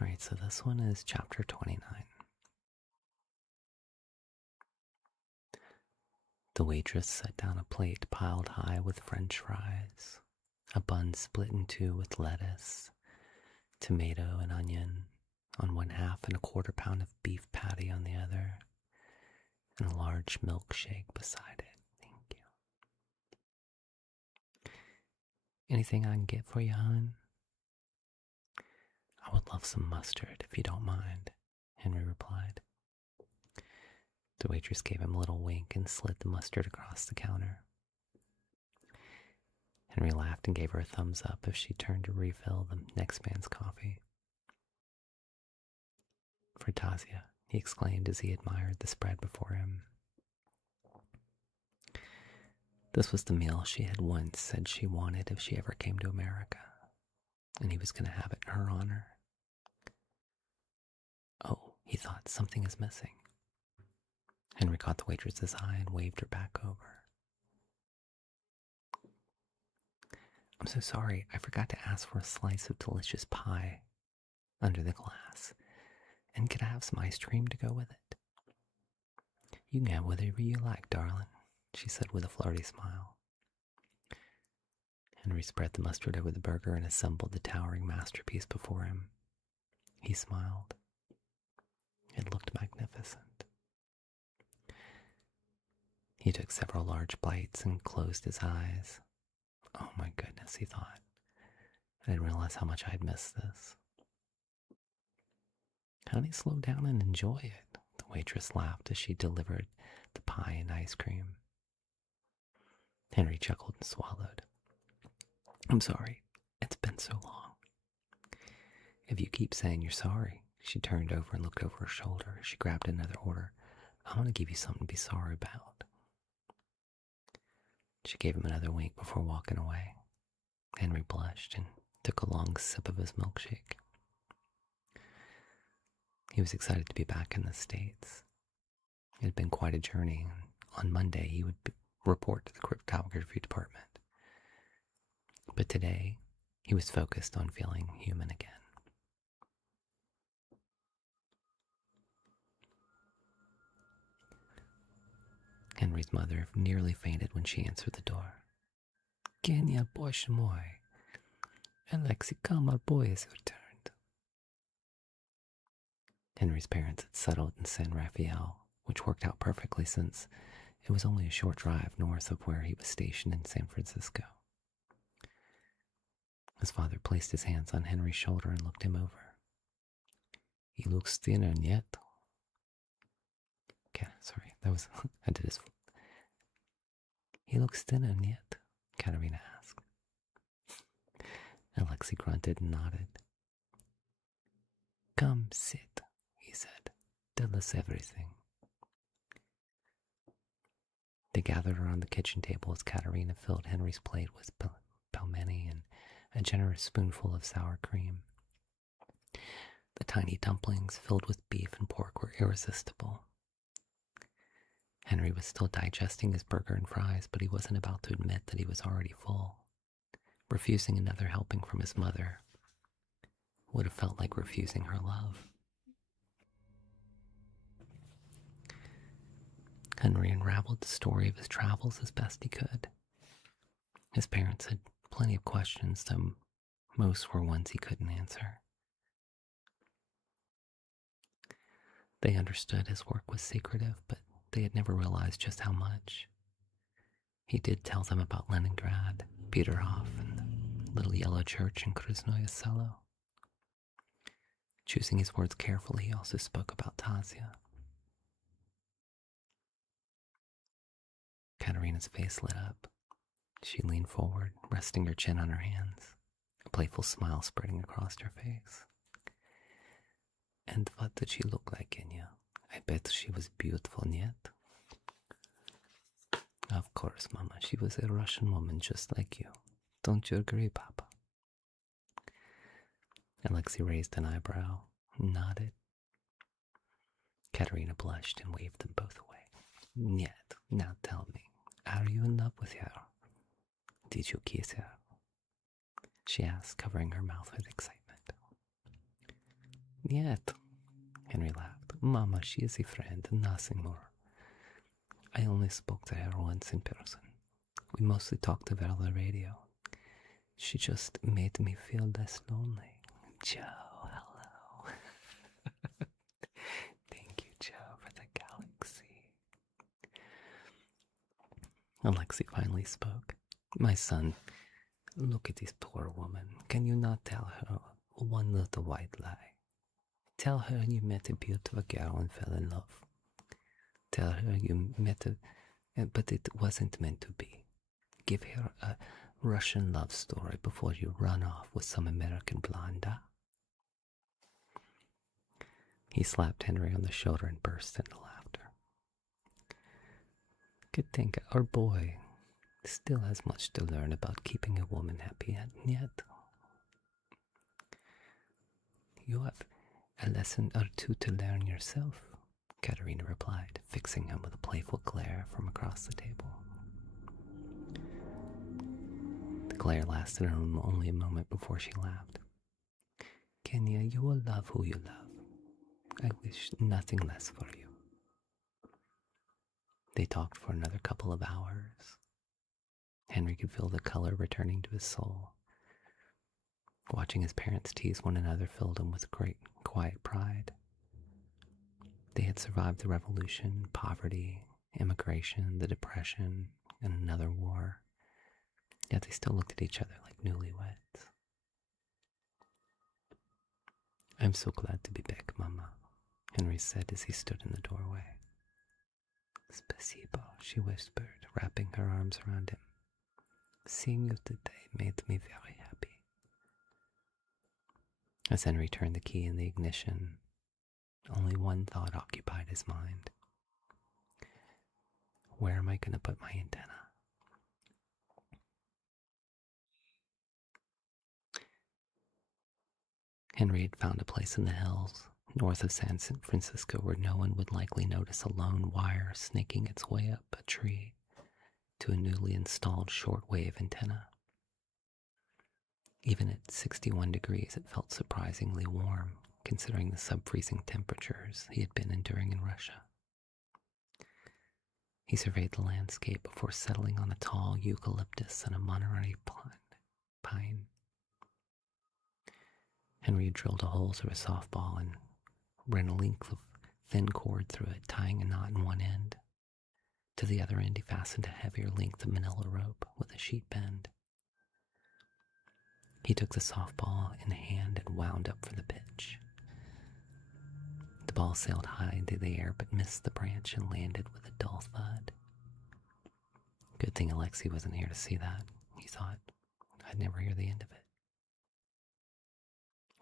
All right, so this one is chapter 29. The waitress set down a plate piled high with French fries, a bun split in two with lettuce, tomato and onion on one half, and a 1/4 pound of beef patty on the other, and a large milkshake beside it. Thank you. Anything I can get for you, hon? I would love some mustard, if you don't mind, Henry replied. The waitress gave him a little wink and slid the mustard across the counter. Henry laughed and gave her a thumbs up as she turned to refill the next man's coffee. For Tasia, he exclaimed as he admired the spread before him. This was the meal she had once said she wanted if she ever came to America, and he was going to have it in her honor. Oh, he thought, something is missing. Henry caught the waitress's eye and waved her back over. I'm so sorry, I forgot to ask for a slice of delicious pie under the glass. And could I have some ice cream to go with it? You can have whatever you like, darling, she said with a flirty smile. Henry spread the mustard over the burger and assembled the towering masterpiece before him. He smiled. It looked magnificent. He took several large bites and closed his eyes. Oh my goodness, he thought. I didn't realize how much I'd missed this. Honey, slow down and enjoy it, the waitress laughed as she delivered the pie and ice cream. Henry chuckled and swallowed. I'm sorry, it's been so long. If you keep saying you're sorry, she turned over and looked over her shoulder. She grabbed another order. I want to give you something to be sorry about. She gave him another wink before walking away. Henry blushed and took a long sip of his milkshake. He was excited to be back in the States. It had been quite a journey, and on Monday he would report to the cryptography department. But today, he was focused on feeling human again. Henry's mother nearly fainted when she answered the door. Genia, bosh moi. Alexei Kamar boy has returned. Henry's parents had settled in San Rafael, which worked out perfectly since it was only a short drive north of where he was stationed in San Francisco. His father placed his hands on Henry's shoulder and looked him over. He looks thinner yet. Okay, sorry, I did his. He looks thinner yet, Katerina asked. Alexei grunted and nodded. Come sit, he said. Tell us everything. They gathered around the kitchen table as Katerina filled Henry's plate with pelmeni and a generous spoonful of sour cream. The tiny dumplings filled with beef and pork were irresistible. Henry was still digesting his burger and fries, but he wasn't about to admit that he was already full. Refusing another helping from his mother would have felt like refusing her love. Henry unraveled the story of his travels as best he could. His parents had plenty of questions, though most were ones he couldn't answer. They understood his work was secretive, but they had never realized just how much. He did tell them about Leningrad, Peterhof, and the little yellow church in Krasnoye Selo. Choosing his words carefully, he also spoke about Tasia. Katerina's face lit up. She leaned forward, resting her chin on her hands, a playful smile spreading across her face. And what did she look like, Enya? I bet she was beautiful, yet. Of course, Mama, she was a Russian woman just like you. Don't you agree, Papa? Alexei raised an eyebrow, nodded. Katerina blushed and waved them both away. Yet, now tell me, are you in love with her? Did you kiss her? She asked, covering her mouth with excitement. Yet, Henry laughed. Mama, she is a friend, nothing more. I only spoke to her once in person. We mostly talked over the radio. She just made me feel less lonely. Joe, hello. Thank you, Joe, for the galaxy. Alexei finally spoke. My son, look at this poor woman. Can you not tell her one little white lie? Tell her you met a beautiful girl and fell in love. Tell her you met but it wasn't meant to be. Give her a Russian love story before you run off with some American blonde. He slapped Henry on the shoulder and burst into laughter. Good thing our boy still has much to learn about keeping a woman happy, and yet you have a lesson or two to learn yourself, Katerina replied, fixing him with a playful glare from across the table. The glare lasted only a moment before she laughed. Kenya, you will love who you love. I wish nothing less for you. They talked for another couple of hours. Henry could feel the color returning to his soul. Watching his parents tease one another filled him with great, quiet pride. They had survived the revolution, poverty, immigration, the depression, and another war. Yet they still looked at each other like newlyweds. I'm so glad to be back, Mama, Henry said as he stood in the doorway. Spasibo, she whispered, wrapping her arms around him. Seeing you today made me very happy. As Henry turned the key in the ignition, only one thought occupied his mind. Where am I going to put my antenna? Henry had found a place in the hills, north of San Francisco, where no one would likely notice a lone wire snaking its way up a tree to a newly installed shortwave antenna. Even at 61 degrees, it felt surprisingly warm, considering the sub-freezing temperatures he had been enduring in Russia. He surveyed the landscape before settling on a tall eucalyptus and a Monterey pine. Henry drilled a hole through a softball and ran a length of thin cord through it, tying a knot in one end. To the other end, he fastened a heavier length of manila rope with a sheet bend. He took the softball in hand and wound up for the pitch. The ball sailed high into the air but missed the branch and landed with a dull thud. Good thing Alexei wasn't here to see that, he thought. I'd never hear the end of it.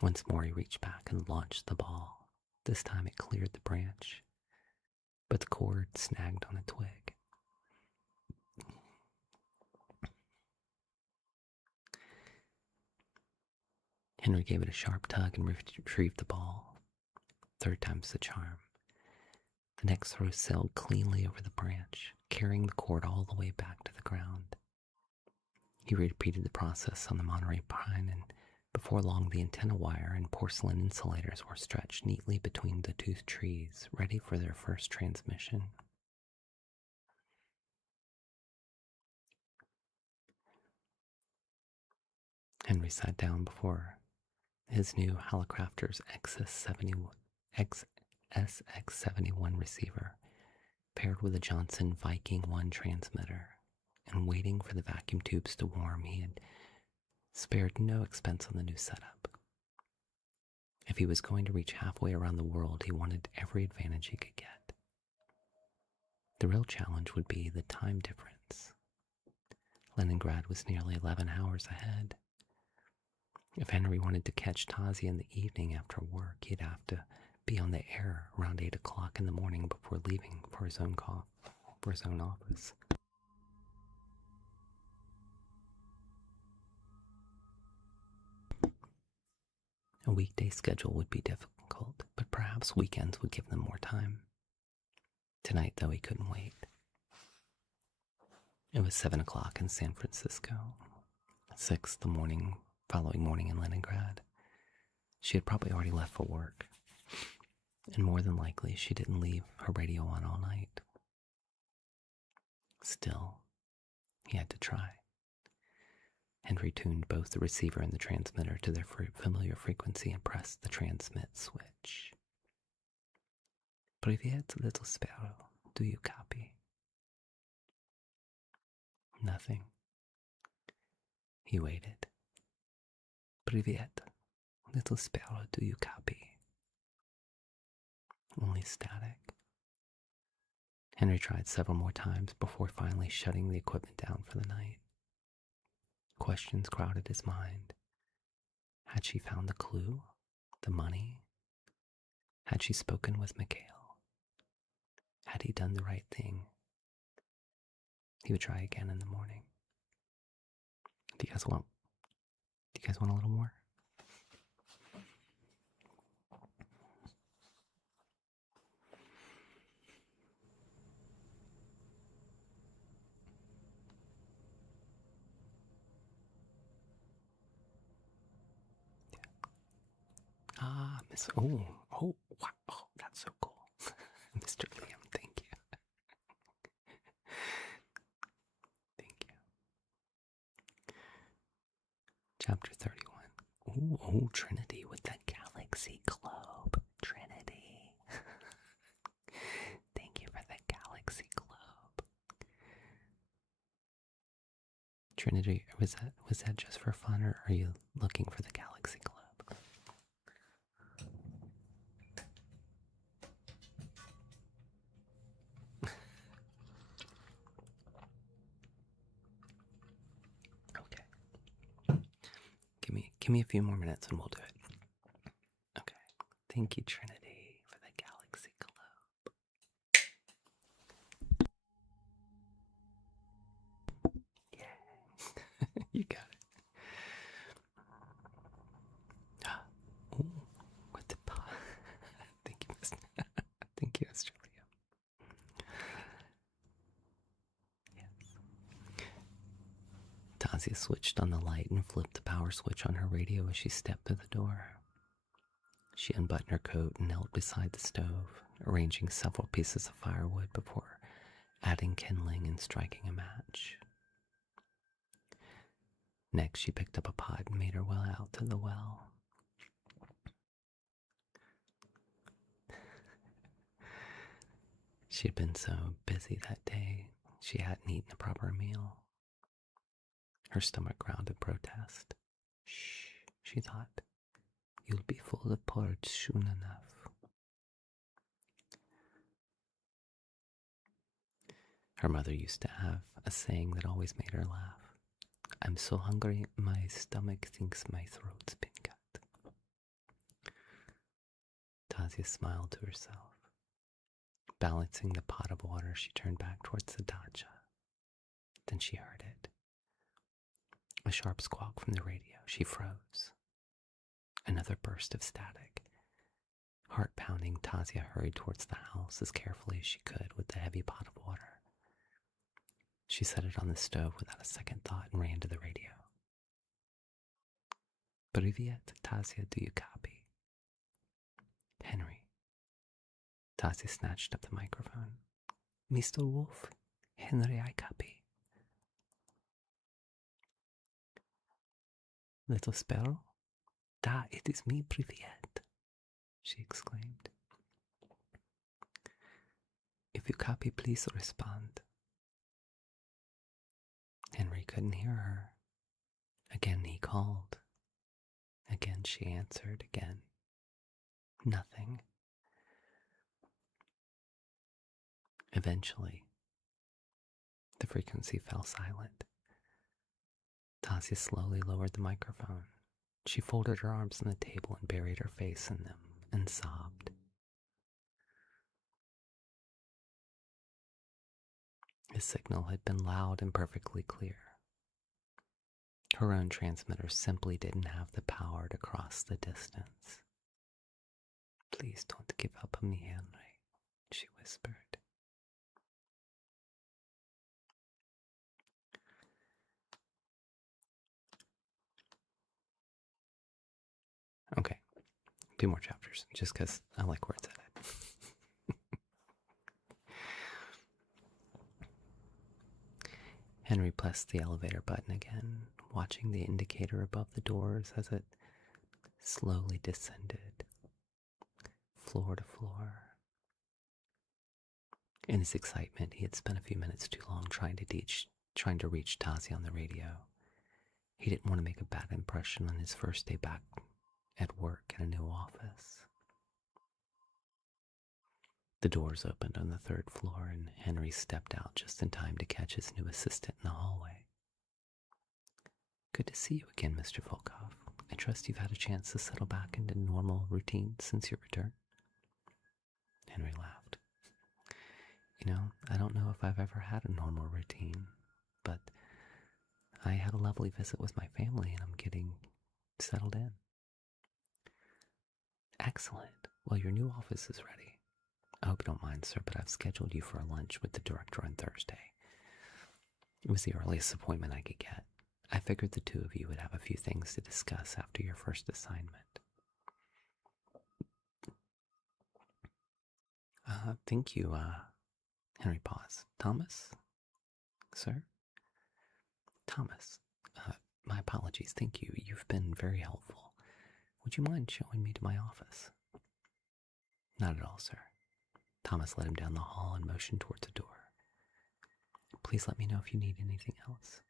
Once more he reached back and launched the ball. This time it cleared the branch, but the cord snagged on a twig. Henry gave it a sharp tug and retrieved the ball. Third time's the charm. The next throw sailed cleanly over the branch, carrying the cord all the way back to the ground. He repeated the process on the Monterey pine, and before long the antenna wire and porcelain insulators were stretched neatly between the two trees, ready for their first transmission. Henry sat down before his new Hallicrafter's SX71 receiver, paired with a Johnson Viking 1 transmitter, and waiting for the vacuum tubes to warm, he had spared no expense on the new setup. If he was going to reach halfway around the world, he wanted every advantage he could get. The real challenge would be the time difference. Leningrad was nearly 11 hours ahead. If Henry wanted to catch Tazi in the evening after work, he'd have to be on the air around 8 o'clock in the morning before leaving for his own office. A weekday schedule would be difficult, but perhaps weekends would give them more time. Tonight, though, he couldn't wait. It was 7 o'clock in San Francisco, 6 the following morning in Leningrad. She had probably already left for work, and more than likely she didn't leave her radio on all night. Still, he had to try. Henry tuned both the receiver and the transmitter to their familiar frequency and pressed the transmit switch. Привет, little sparrow. Do you copy? Nothing. He waited. Привет, little sparrow. Do you copy? Only static. Henry tried several more times before finally shutting the equipment down for the night. Questions crowded his mind. Had she found the clue? The money? Had she spoken with Mikhail? Had he done the right thing? He would try again in the morning. Do you guys want a little more? Miss. Oh, wow. Oh, that's so cool. Mr. Liam, thank you. Thank you. Chapter 31. Oh, Trinity with the Galaxy Globe. Trinity. Thank you for the Galaxy Globe. Trinity, was that just for fun, or are you looking for the Galaxy Globe? Give me a few more minutes and we'll do it. Okay. Thank you, Trinity, for the Galaxy Globe. Yeah. You got it. Oh, what the Thank you, Thank you, Australia. Tasia switched on the light and flipped the power switch on her radio as she stepped through the door. She unbuttoned her coat and knelt beside the stove, arranging several pieces of firewood before adding kindling and striking a match. Next, she picked up a pot and made her way out to the well. She had been so busy that day, she hadn't eaten a proper meal. Her stomach growled in protest. Shh, she thought. You'll be full of porridge soon enough. Her mother used to have a saying that always made her laugh. I'm so hungry, my stomach thinks my throat's been cut. Tasia smiled to herself. Balancing the pot of water, she turned back towards the dacha. Then she heard it. A sharp squawk from the radio. She froze. Another burst of static. Heart pounding, Tasia hurried towards the house as carefully as she could with the heavy pot of water. She set it on the stove without a second thought and ran to the radio. Privyet, Tasia, do you copy? Henry. Tasia snatched up the microphone. Mr. Wolf, Henry, I copy. Little sparrow? Da, it is me, Privyet, she exclaimed. If you copy, please respond. Henry couldn't hear her. Again he called. Again she answered. Again. Nothing. Eventually, the frequency fell silent. Tasia slowly lowered the microphone. She folded her arms on the table and buried her face in them and sobbed. His signal had been loud and perfectly clear. Her own transmitter simply didn't have the power to cross the distance. Please don't give up on me, Henry, she whispered. Okay, 2 more chapters, just because I like where it's at. Henry pressed the elevator button again, watching the indicator above the doors as it slowly descended, floor to floor. In his excitement, he had spent a few minutes too long trying to reach Tasia on the radio. He didn't want to make a bad impression on his first day back at work in a new office. The doors opened on the 3rd floor, and Henry stepped out just in time to catch his new assistant in the hallway. Good to see you again, Mr. Volkov. I trust you've had a chance to settle back into normal routine since your return. Henry laughed. You know, I don't know if I've ever had a normal routine, but I had a lovely visit with my family and I'm getting settled in. Excellent. Well, your new office is ready. I hope you don't mind, sir, but I've scheduled you for a lunch with the director on Thursday. It was the earliest appointment I could get. I figured the two of you would have a few things to discuss after your first assignment. Thank you, Henry paused. Thomas? Sir? Thomas. My apologies. Thank you. You've been very helpful. Would you mind showing me to my office? Not at all, sir. Thomas led him down the hall and motioned towards the door. Please let me know if you need anything else.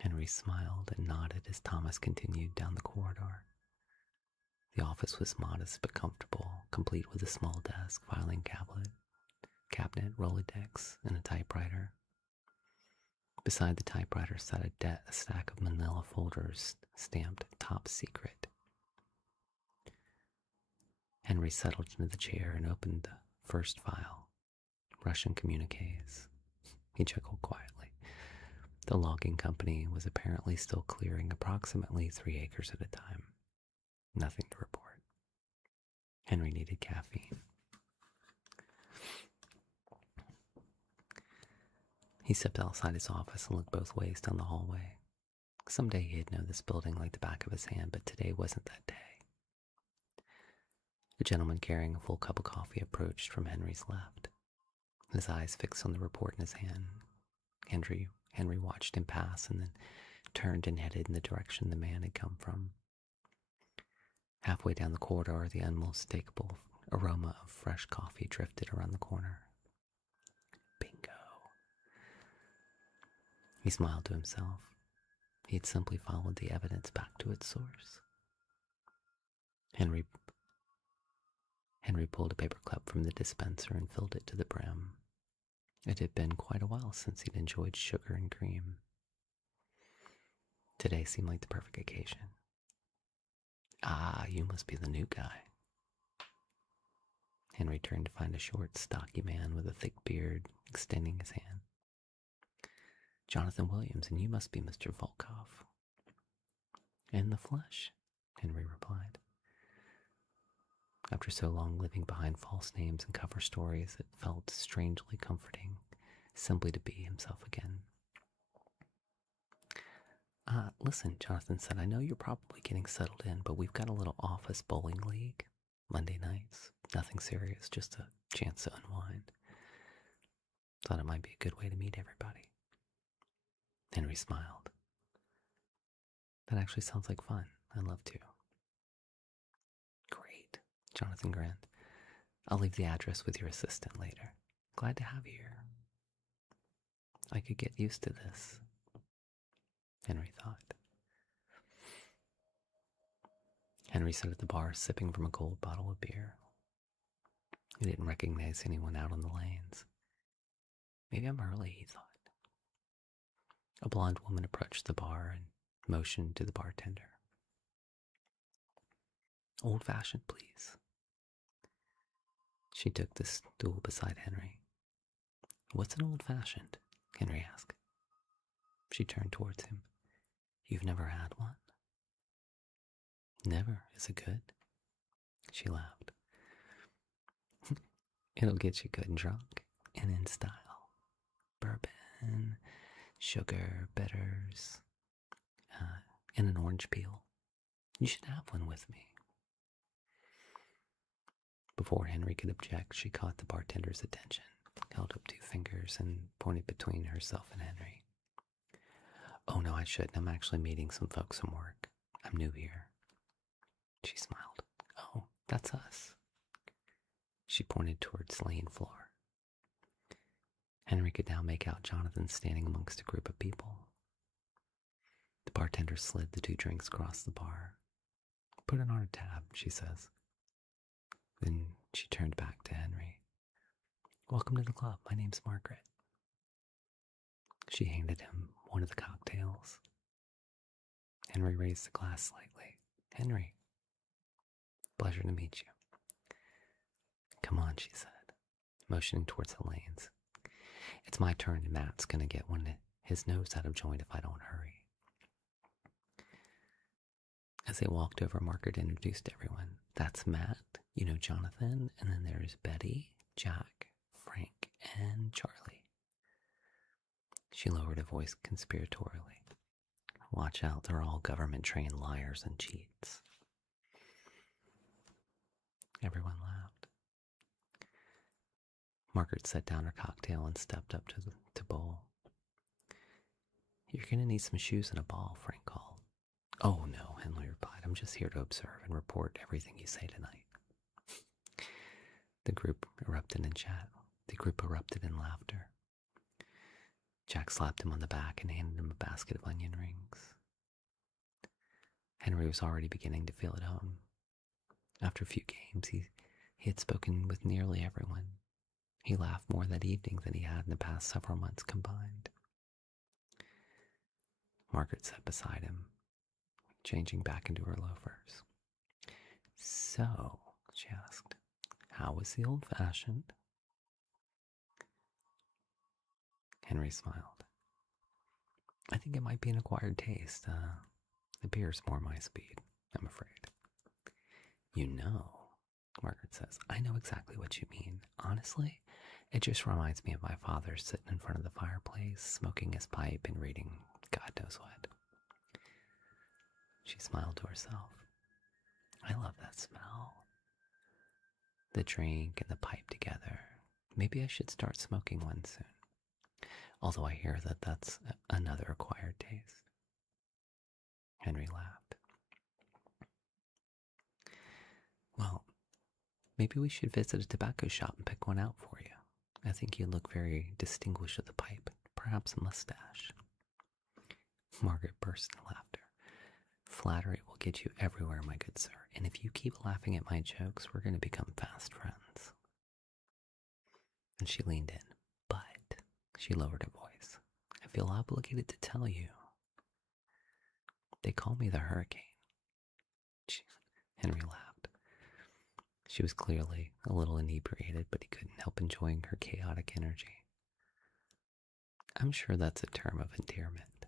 Henry smiled and nodded as Thomas continued down the corridor. The office was modest but comfortable, complete with a small desk, filing cabinet, Rolodex, and a typewriter. Beside the typewriter sat a stack of manila folders stamped Top Secret. Henry settled into the chair and opened the first file, Russian communiques. He chuckled quietly. The logging company was apparently still clearing approximately 3 acres at a time. Nothing to report. Henry needed caffeine. He stepped outside his office and looked both ways down the hallway. Someday he'd know this building like the back of his hand, but today wasn't that day. A gentleman carrying a full cup of coffee approached from Henry's left, his eyes fixed on the report in his hand. Henry watched him pass and then turned and headed in the direction the man had come from. Halfway down the corridor, the unmistakable aroma of fresh coffee drifted around the corner. Bingo. He smiled to himself. He'd simply followed the evidence back to its source. Henry pulled a paperclip from the dispenser and filled it to the brim. It had been quite a while since he'd enjoyed sugar and cream. Today seemed like the perfect occasion. Ah, you must be the new guy. Henry turned to find a short, stocky man with a thick beard extending his hand. Jonathan Williams, and you must be Mr. Volkov. In the flesh, Henry replied. After so long living behind false names and cover stories, it felt strangely comforting simply to be himself again. Listen, Jonathan said, I know you're probably getting settled in, but we've got a little office bowling league. Monday nights. Nothing serious, just a chance to unwind. Thought it might be a good way to meet everybody. Henry smiled. That actually sounds like fun. I'd love to. Great, Jonathan grinned. I'll leave the address with your assistant later. Glad to have you here. I could get used to this, Henry thought. Henry sat at the bar sipping from a gold bottle of beer. He didn't recognize anyone out on the lanes. Maybe I'm early, he thought. A blonde woman approached the bar and motioned to the bartender. Old-fashioned, please. She took the stool beside Henry. What's an old-fashioned? Henry asked. She turned towards him. You've never had one? Never. Is it good? She laughed. It'll get you good and drunk and in style. Bourbon, sugar, bitters, and an orange peel. You should have one with me. Before Henry could object, she caught the bartender's attention, held up 2 fingers, and pointed between herself and Henry. Oh, no, I shouldn't. I'm actually meeting some folks from work. I'm new here. She smiled. Oh, that's us. She pointed towards the lane floor. Henry could now make out Jonathan standing amongst a group of people. The bartender slid the 2 drinks across the bar. Put it on a tab, she says. Then she turned back to Henry. Welcome to the club. My name's Margaret. She handed him one of the cocktails. Henry raised the glass slightly. Henry, pleasure to meet you. Come on, she said, motioning towards the lanes. It's my turn and Matt's going to get his nose out of joint if I don't hurry. As they walked over, Margaret introduced everyone. That's Matt, you know Jonathan, and then there's Betty, Jack, Frank, and Charlie. She lowered a voice conspiratorially. Watch out, they're all government-trained liars and cheats. Everyone laughed. Margaret set down her cocktail and stepped up to bowl. You're going to need some shoes and a ball, Frank called. Oh, no, Henry replied. I'm just here to observe and report everything you say tonight. The group erupted in chat. The group erupted in laughter. Jack slapped him on the back and handed him a basket of onion rings. Henry was already beginning to feel at home. After a few games, he had spoken with nearly everyone. He laughed more that evening than he had in the past several months combined. Margaret sat beside him, changing back into her loafers. So, she asked, how was the old-fashioned? Henry smiled. I think it might be an acquired taste. The beer's more my speed, I'm afraid. You know, Margaret says, I know exactly what you mean. Honestly, it just reminds me of my father sitting in front of the fireplace, smoking his pipe and reading God knows what. She smiled to herself. I love that smell. The drink and the pipe together. Maybe I should start smoking one soon. Although I hear that that's another acquired taste. Henry laughed. Well, maybe we should visit a tobacco shop and pick one out for you. I think you look very distinguished with a pipe, perhaps a mustache. Margaret burst into laughter. Flattery will get you everywhere, my good sir, and if you keep laughing at my jokes, we're going to become fast friends. And she leaned in, but she lowered her voice. I feel obligated to tell you. They call me the Hurricane. Henry laughed. She was clearly a little inebriated, but he couldn't help enjoying her chaotic energy. I'm sure that's a term of endearment.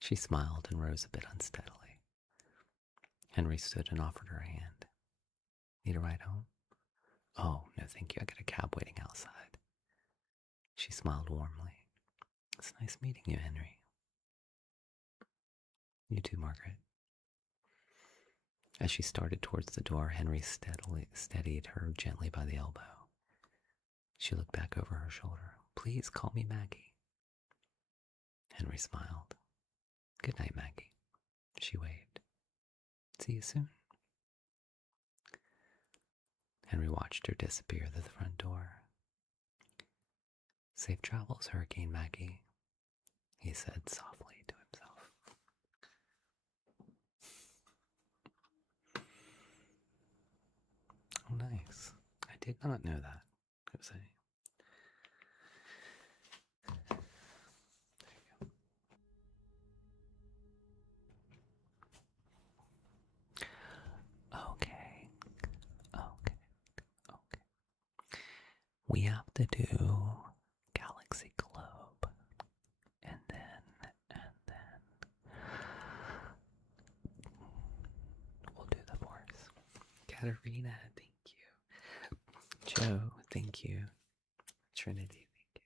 She smiled and rose a bit unsteadily. Henry stood and offered her a hand. Need a ride home? Oh, no thank you, I got a cab waiting outside. She smiled warmly. It's nice meeting you, Henry. You too, Margaret. As she started towards the door, Henry steadied her gently by the elbow. She looked back over her shoulder. Please call me Maggie. Henry smiled. Good night, Maggie. She waved. See you soon. Henry watched her disappear through the front door. Safe travels, Hurricane Maggie, he said softly to himself. Oh, nice. I did not know that. There you go. Okay. We have to do Galaxy Globe. And then we'll do the force. Katarina, thank you. Joe, thank you. Trinity, thank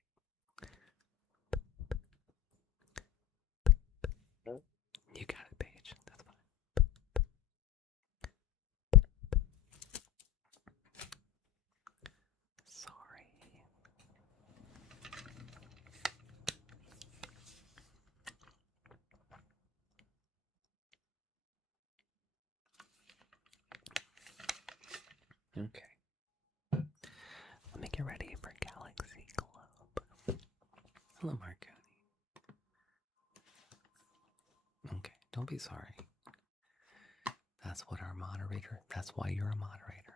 you. You got it, Paige. That's fine. Sorry. Okay. Let me get ready for Galaxy Globe. Hello, Marconi. Okay, don't be sorry. That's why you're a moderator.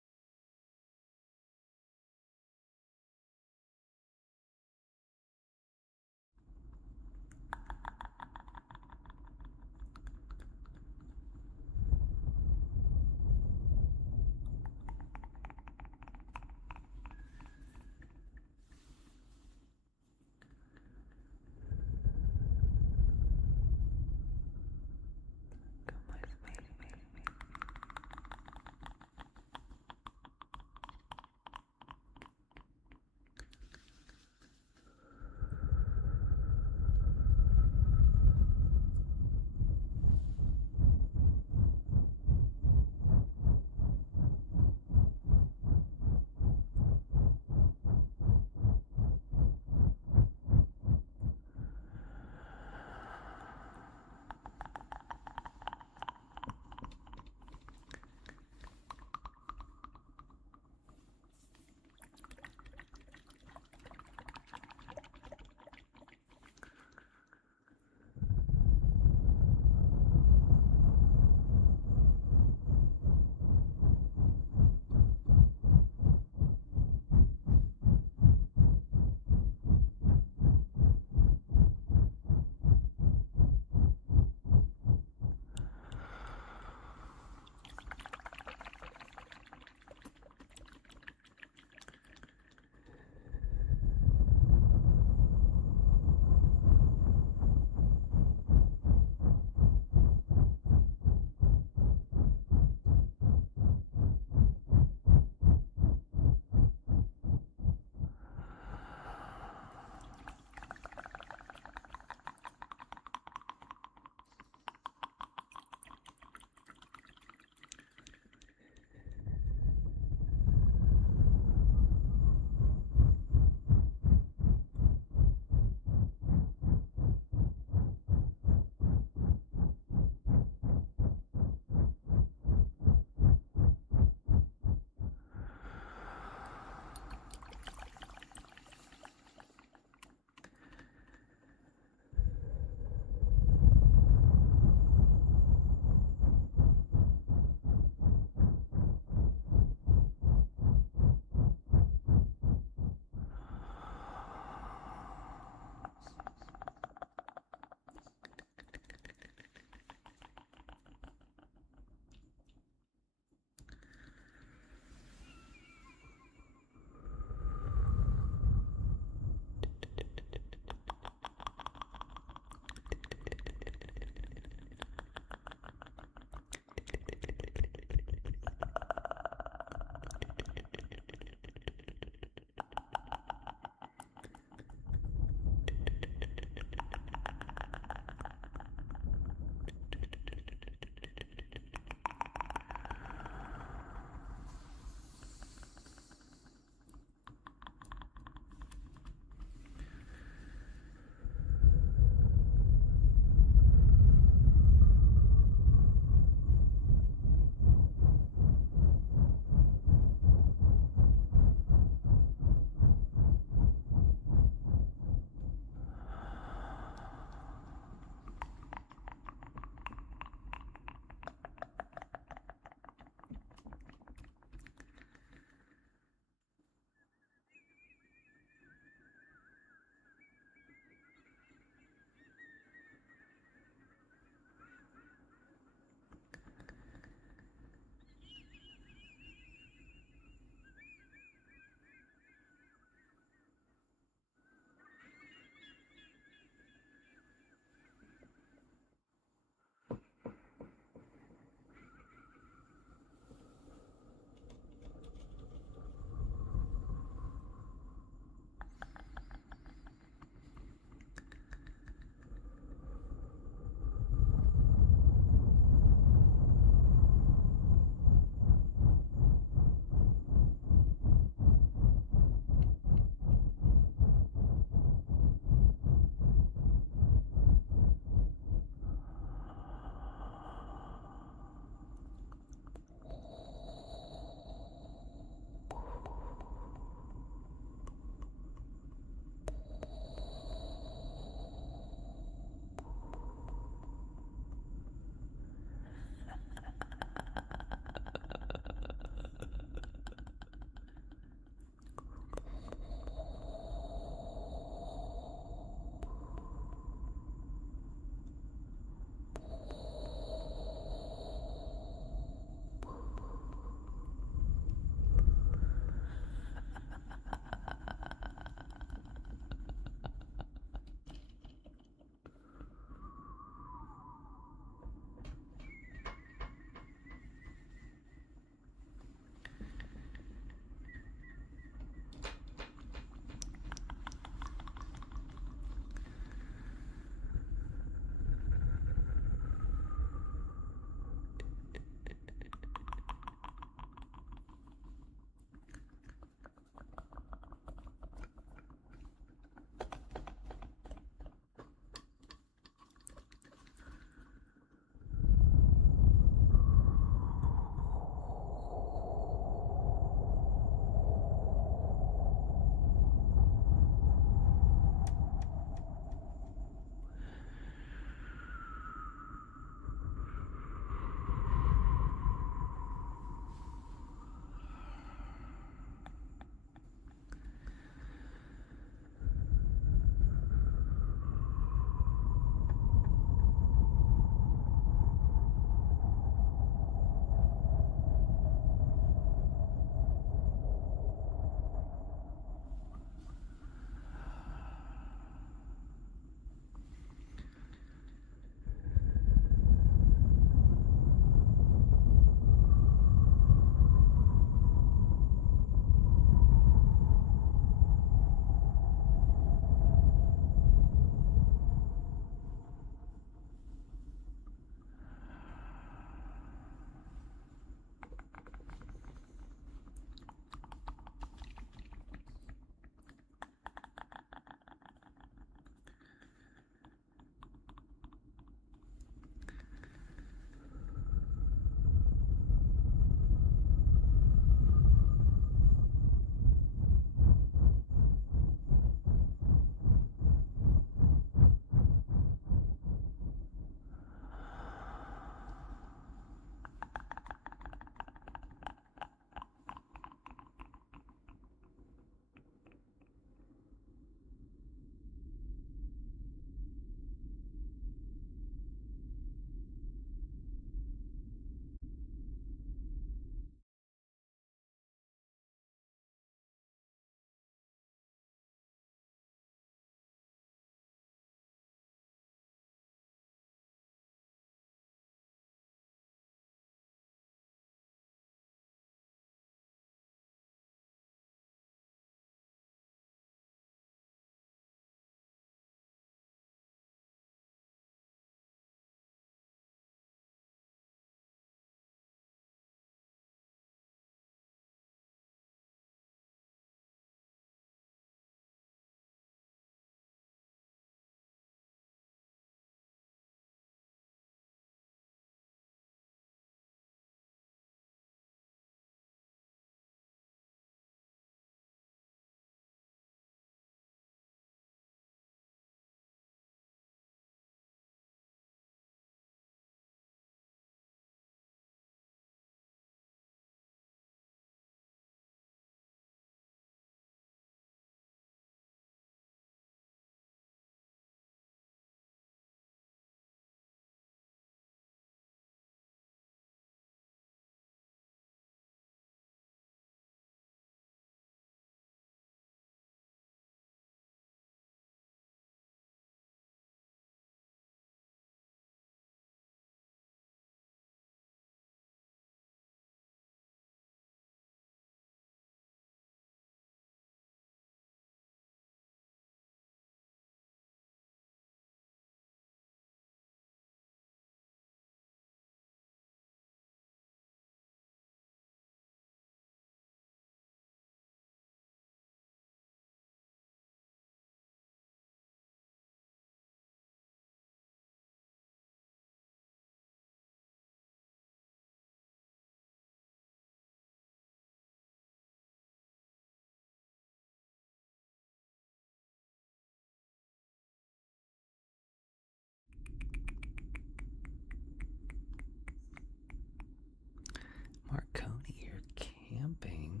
Marconi, you're camping.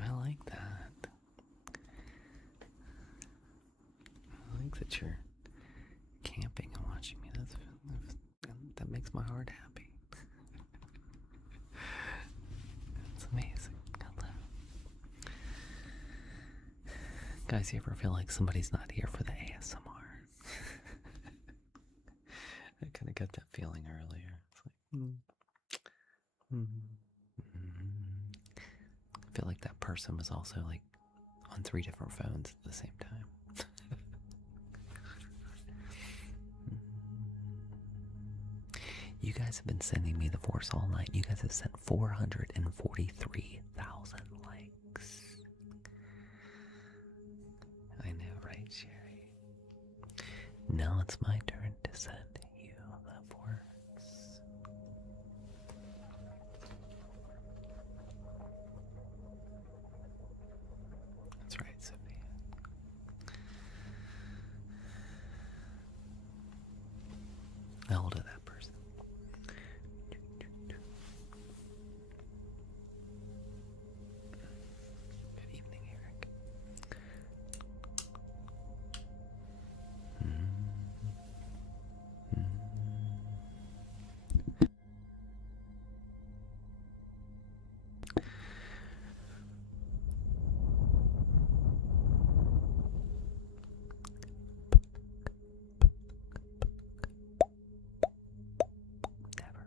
I like that. I like that you're camping and watching me. That makes my heart happy. It's amazing. Hello. Guys, you ever feel like somebody's not here for the ASMR? I kind of got that feeling earlier. It's like, I feel like that person was also like on 3 different phones at the same time. You guys have been sending me the force all night. You guys have sent 443,000 likes. I know, right, Sherry? Now it's my turn to send you the force. That's right, Sophia. How old is that person? Good evening, Eric. Never.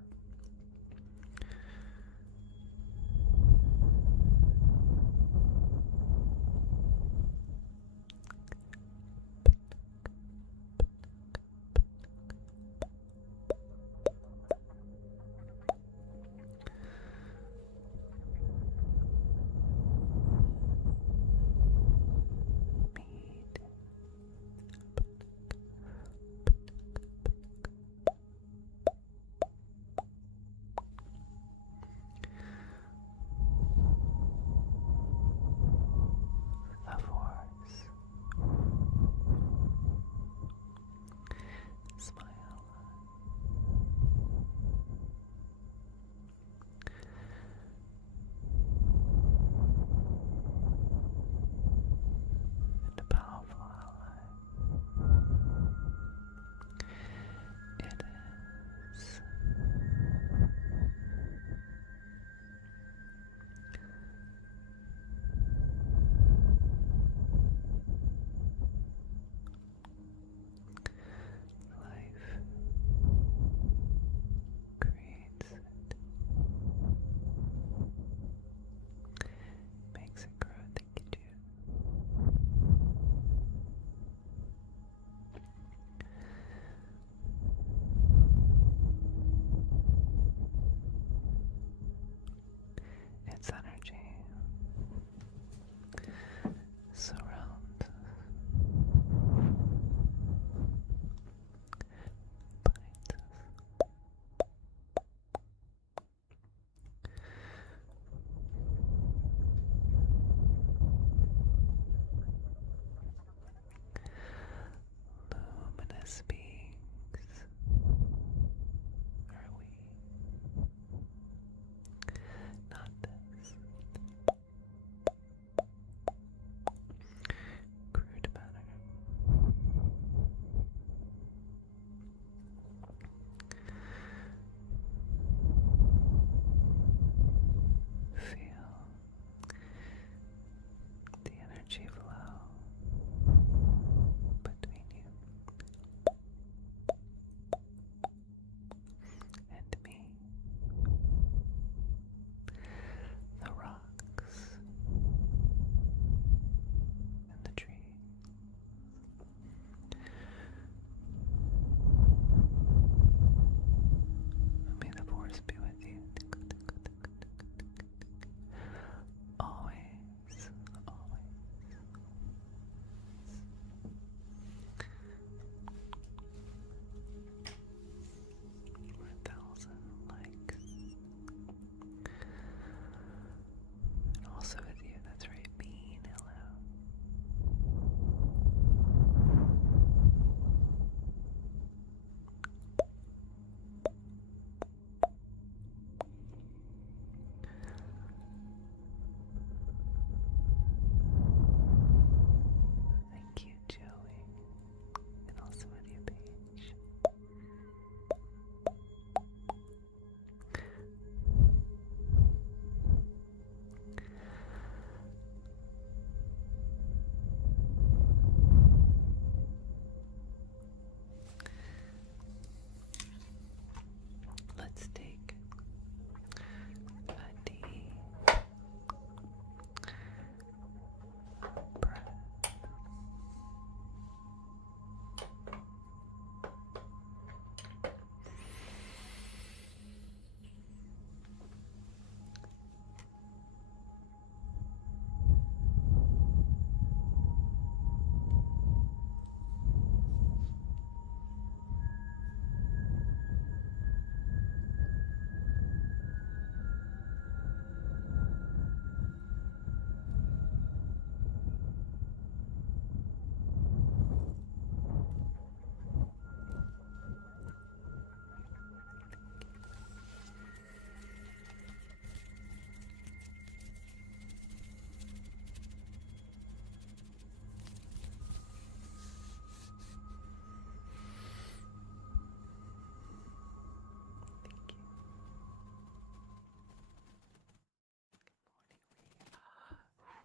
The force. Smile. And a powerful ally. It is. Life creates it, makes it grow. Thank you, Jude. Its energy surrounds us, binds us. Luminous beings are we, not this crude matter. Feel the energy flow between you.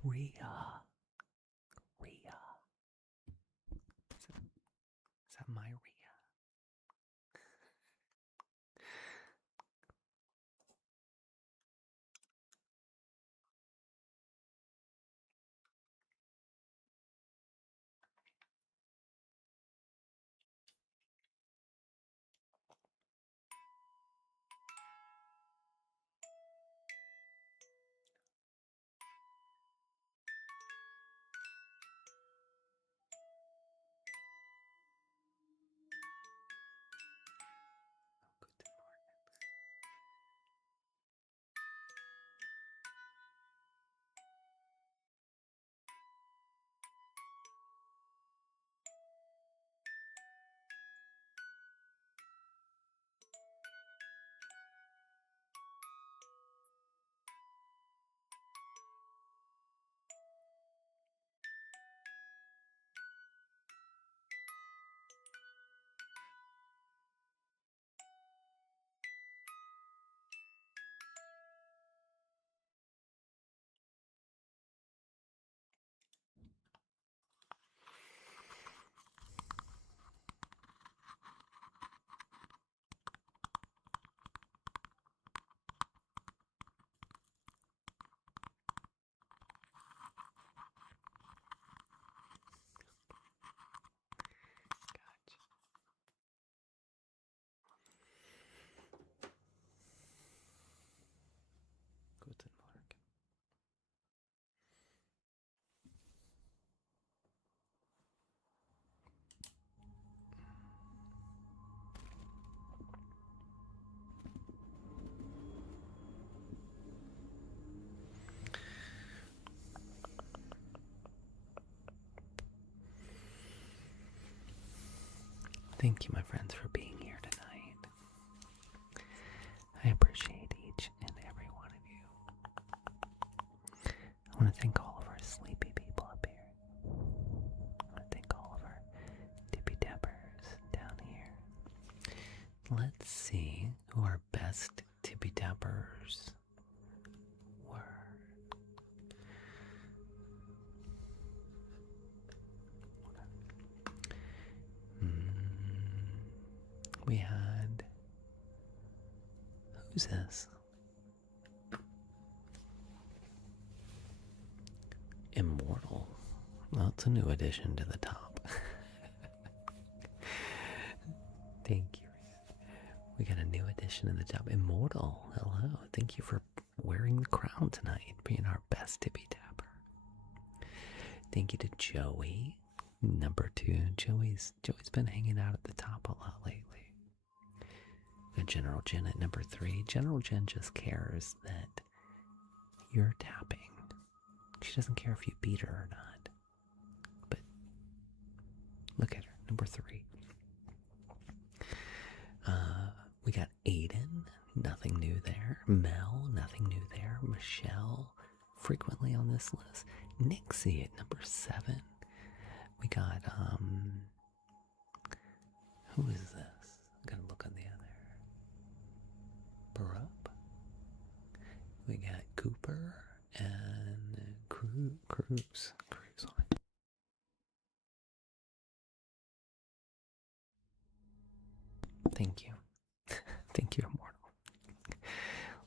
Rhea. Rhea. Is that my Rhea? Guten Morgen. Thank you, my friends, for being here tonight. I appreciate each and every one of you. I want to thank all of our sleepy people up here. I want to thank all of our tippy tappers down here. Let's see who our best tippy tappers were. We had... Who's this? Immortal. Well, it's a new addition to the top. Thank you. We got a new addition to the top. Immortal. Hello. Thank you for wearing the crown tonight, being our best tippy tapper. Thank you to Joey, number 2. Joey's been hanging out at the top a lot lately. General Jen at number 3. General Jen just cares that you're tapping. She doesn't care if you beat her or not. But look at her, number 3. We got Aiden, nothing new there. Mel, nothing new there. Michelle, frequently on this list. Nixie at number 7. We got, who is this? I'm gonna look on the other. Barup. We got Cooper and Cruz on it. Thank you. Thank you, Immortal.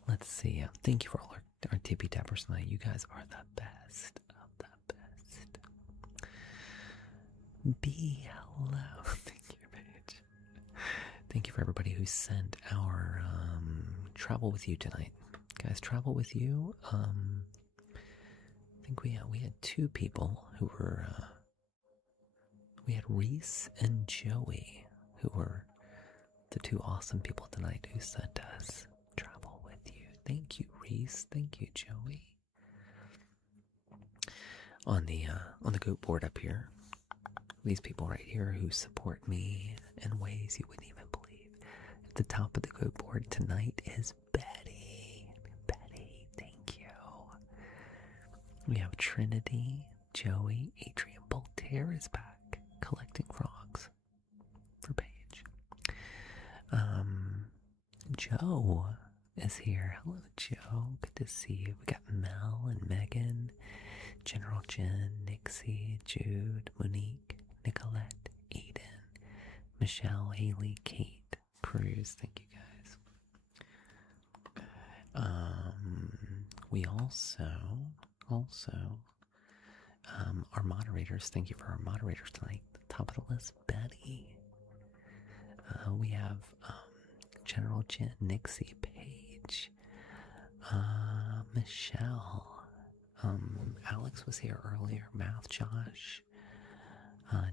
Let's see. Thank you for all our tippy tappers tonight. You guys are the best of the best. B, hello. Thank you, Paige. Thank you for everybody who sent our travel with you tonight. Guys, travel with you. I think we had 2 people who were, we had Reese and Joey, who were the 2 awesome people tonight who sent us travel with you. Thank you, Reese. Thank you, Joey. On the goat board up here, these people right here who support me in ways you wouldn't even believe. At the top of the goat board tonight is Betty. Betty, thank you. We have Trinity, Joey, Adrian Voltaire is back collecting frogs for Paige. Joe is here. Hello, Joe. Good to see you. We got Mel and Megan, General Jen, Nixie, Jude, Monique, Nicolette, Aiden, Michelle, Haley, Kate, Cruz. Thank you guys. We also our moderators. Thank you for our moderators tonight. Top of the list, Betty. We have General Jen, Nixie, Paige, Michelle. Alex was here earlier. Math, Josh,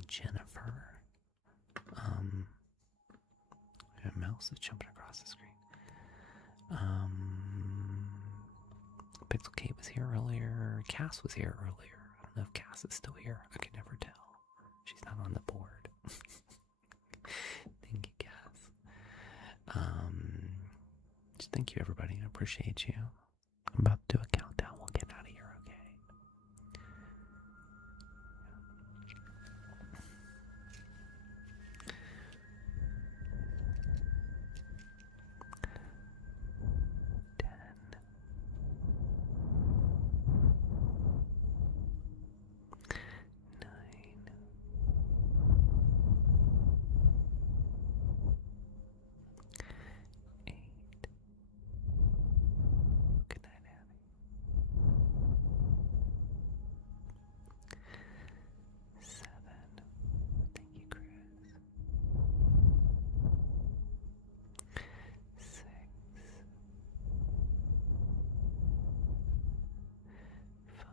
Jennifer. My mouse is jumping across the screen. Pixel Kate was here earlier. Cass was here earlier. I don't know if Cass is still here. I can never tell. She's not on the board. Thank you, Cass. Just thank you, everybody. I appreciate you. I'm about to do a countdown. We'll get out of here, okay? 10, 9, 8. Good night, Abby. 7. Thank you, Chris. 6. 5.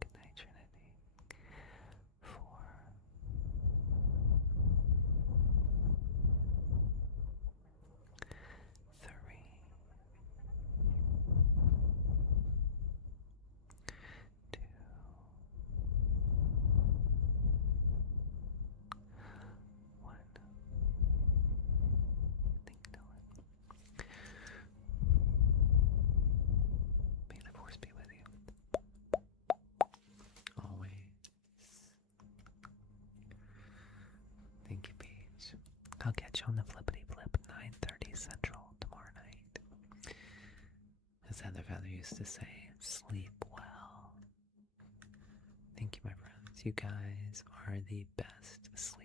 Good night, Trinity. 4. 3. 2. 1. Think Dylan. May the force be with you. Always. Thank you, Paige. I'll catch you on the flippity flip 9:30 Central tomorrow night. As Heather Feather used to say, sleep well. Thank you, my friends. You guys are the best sleep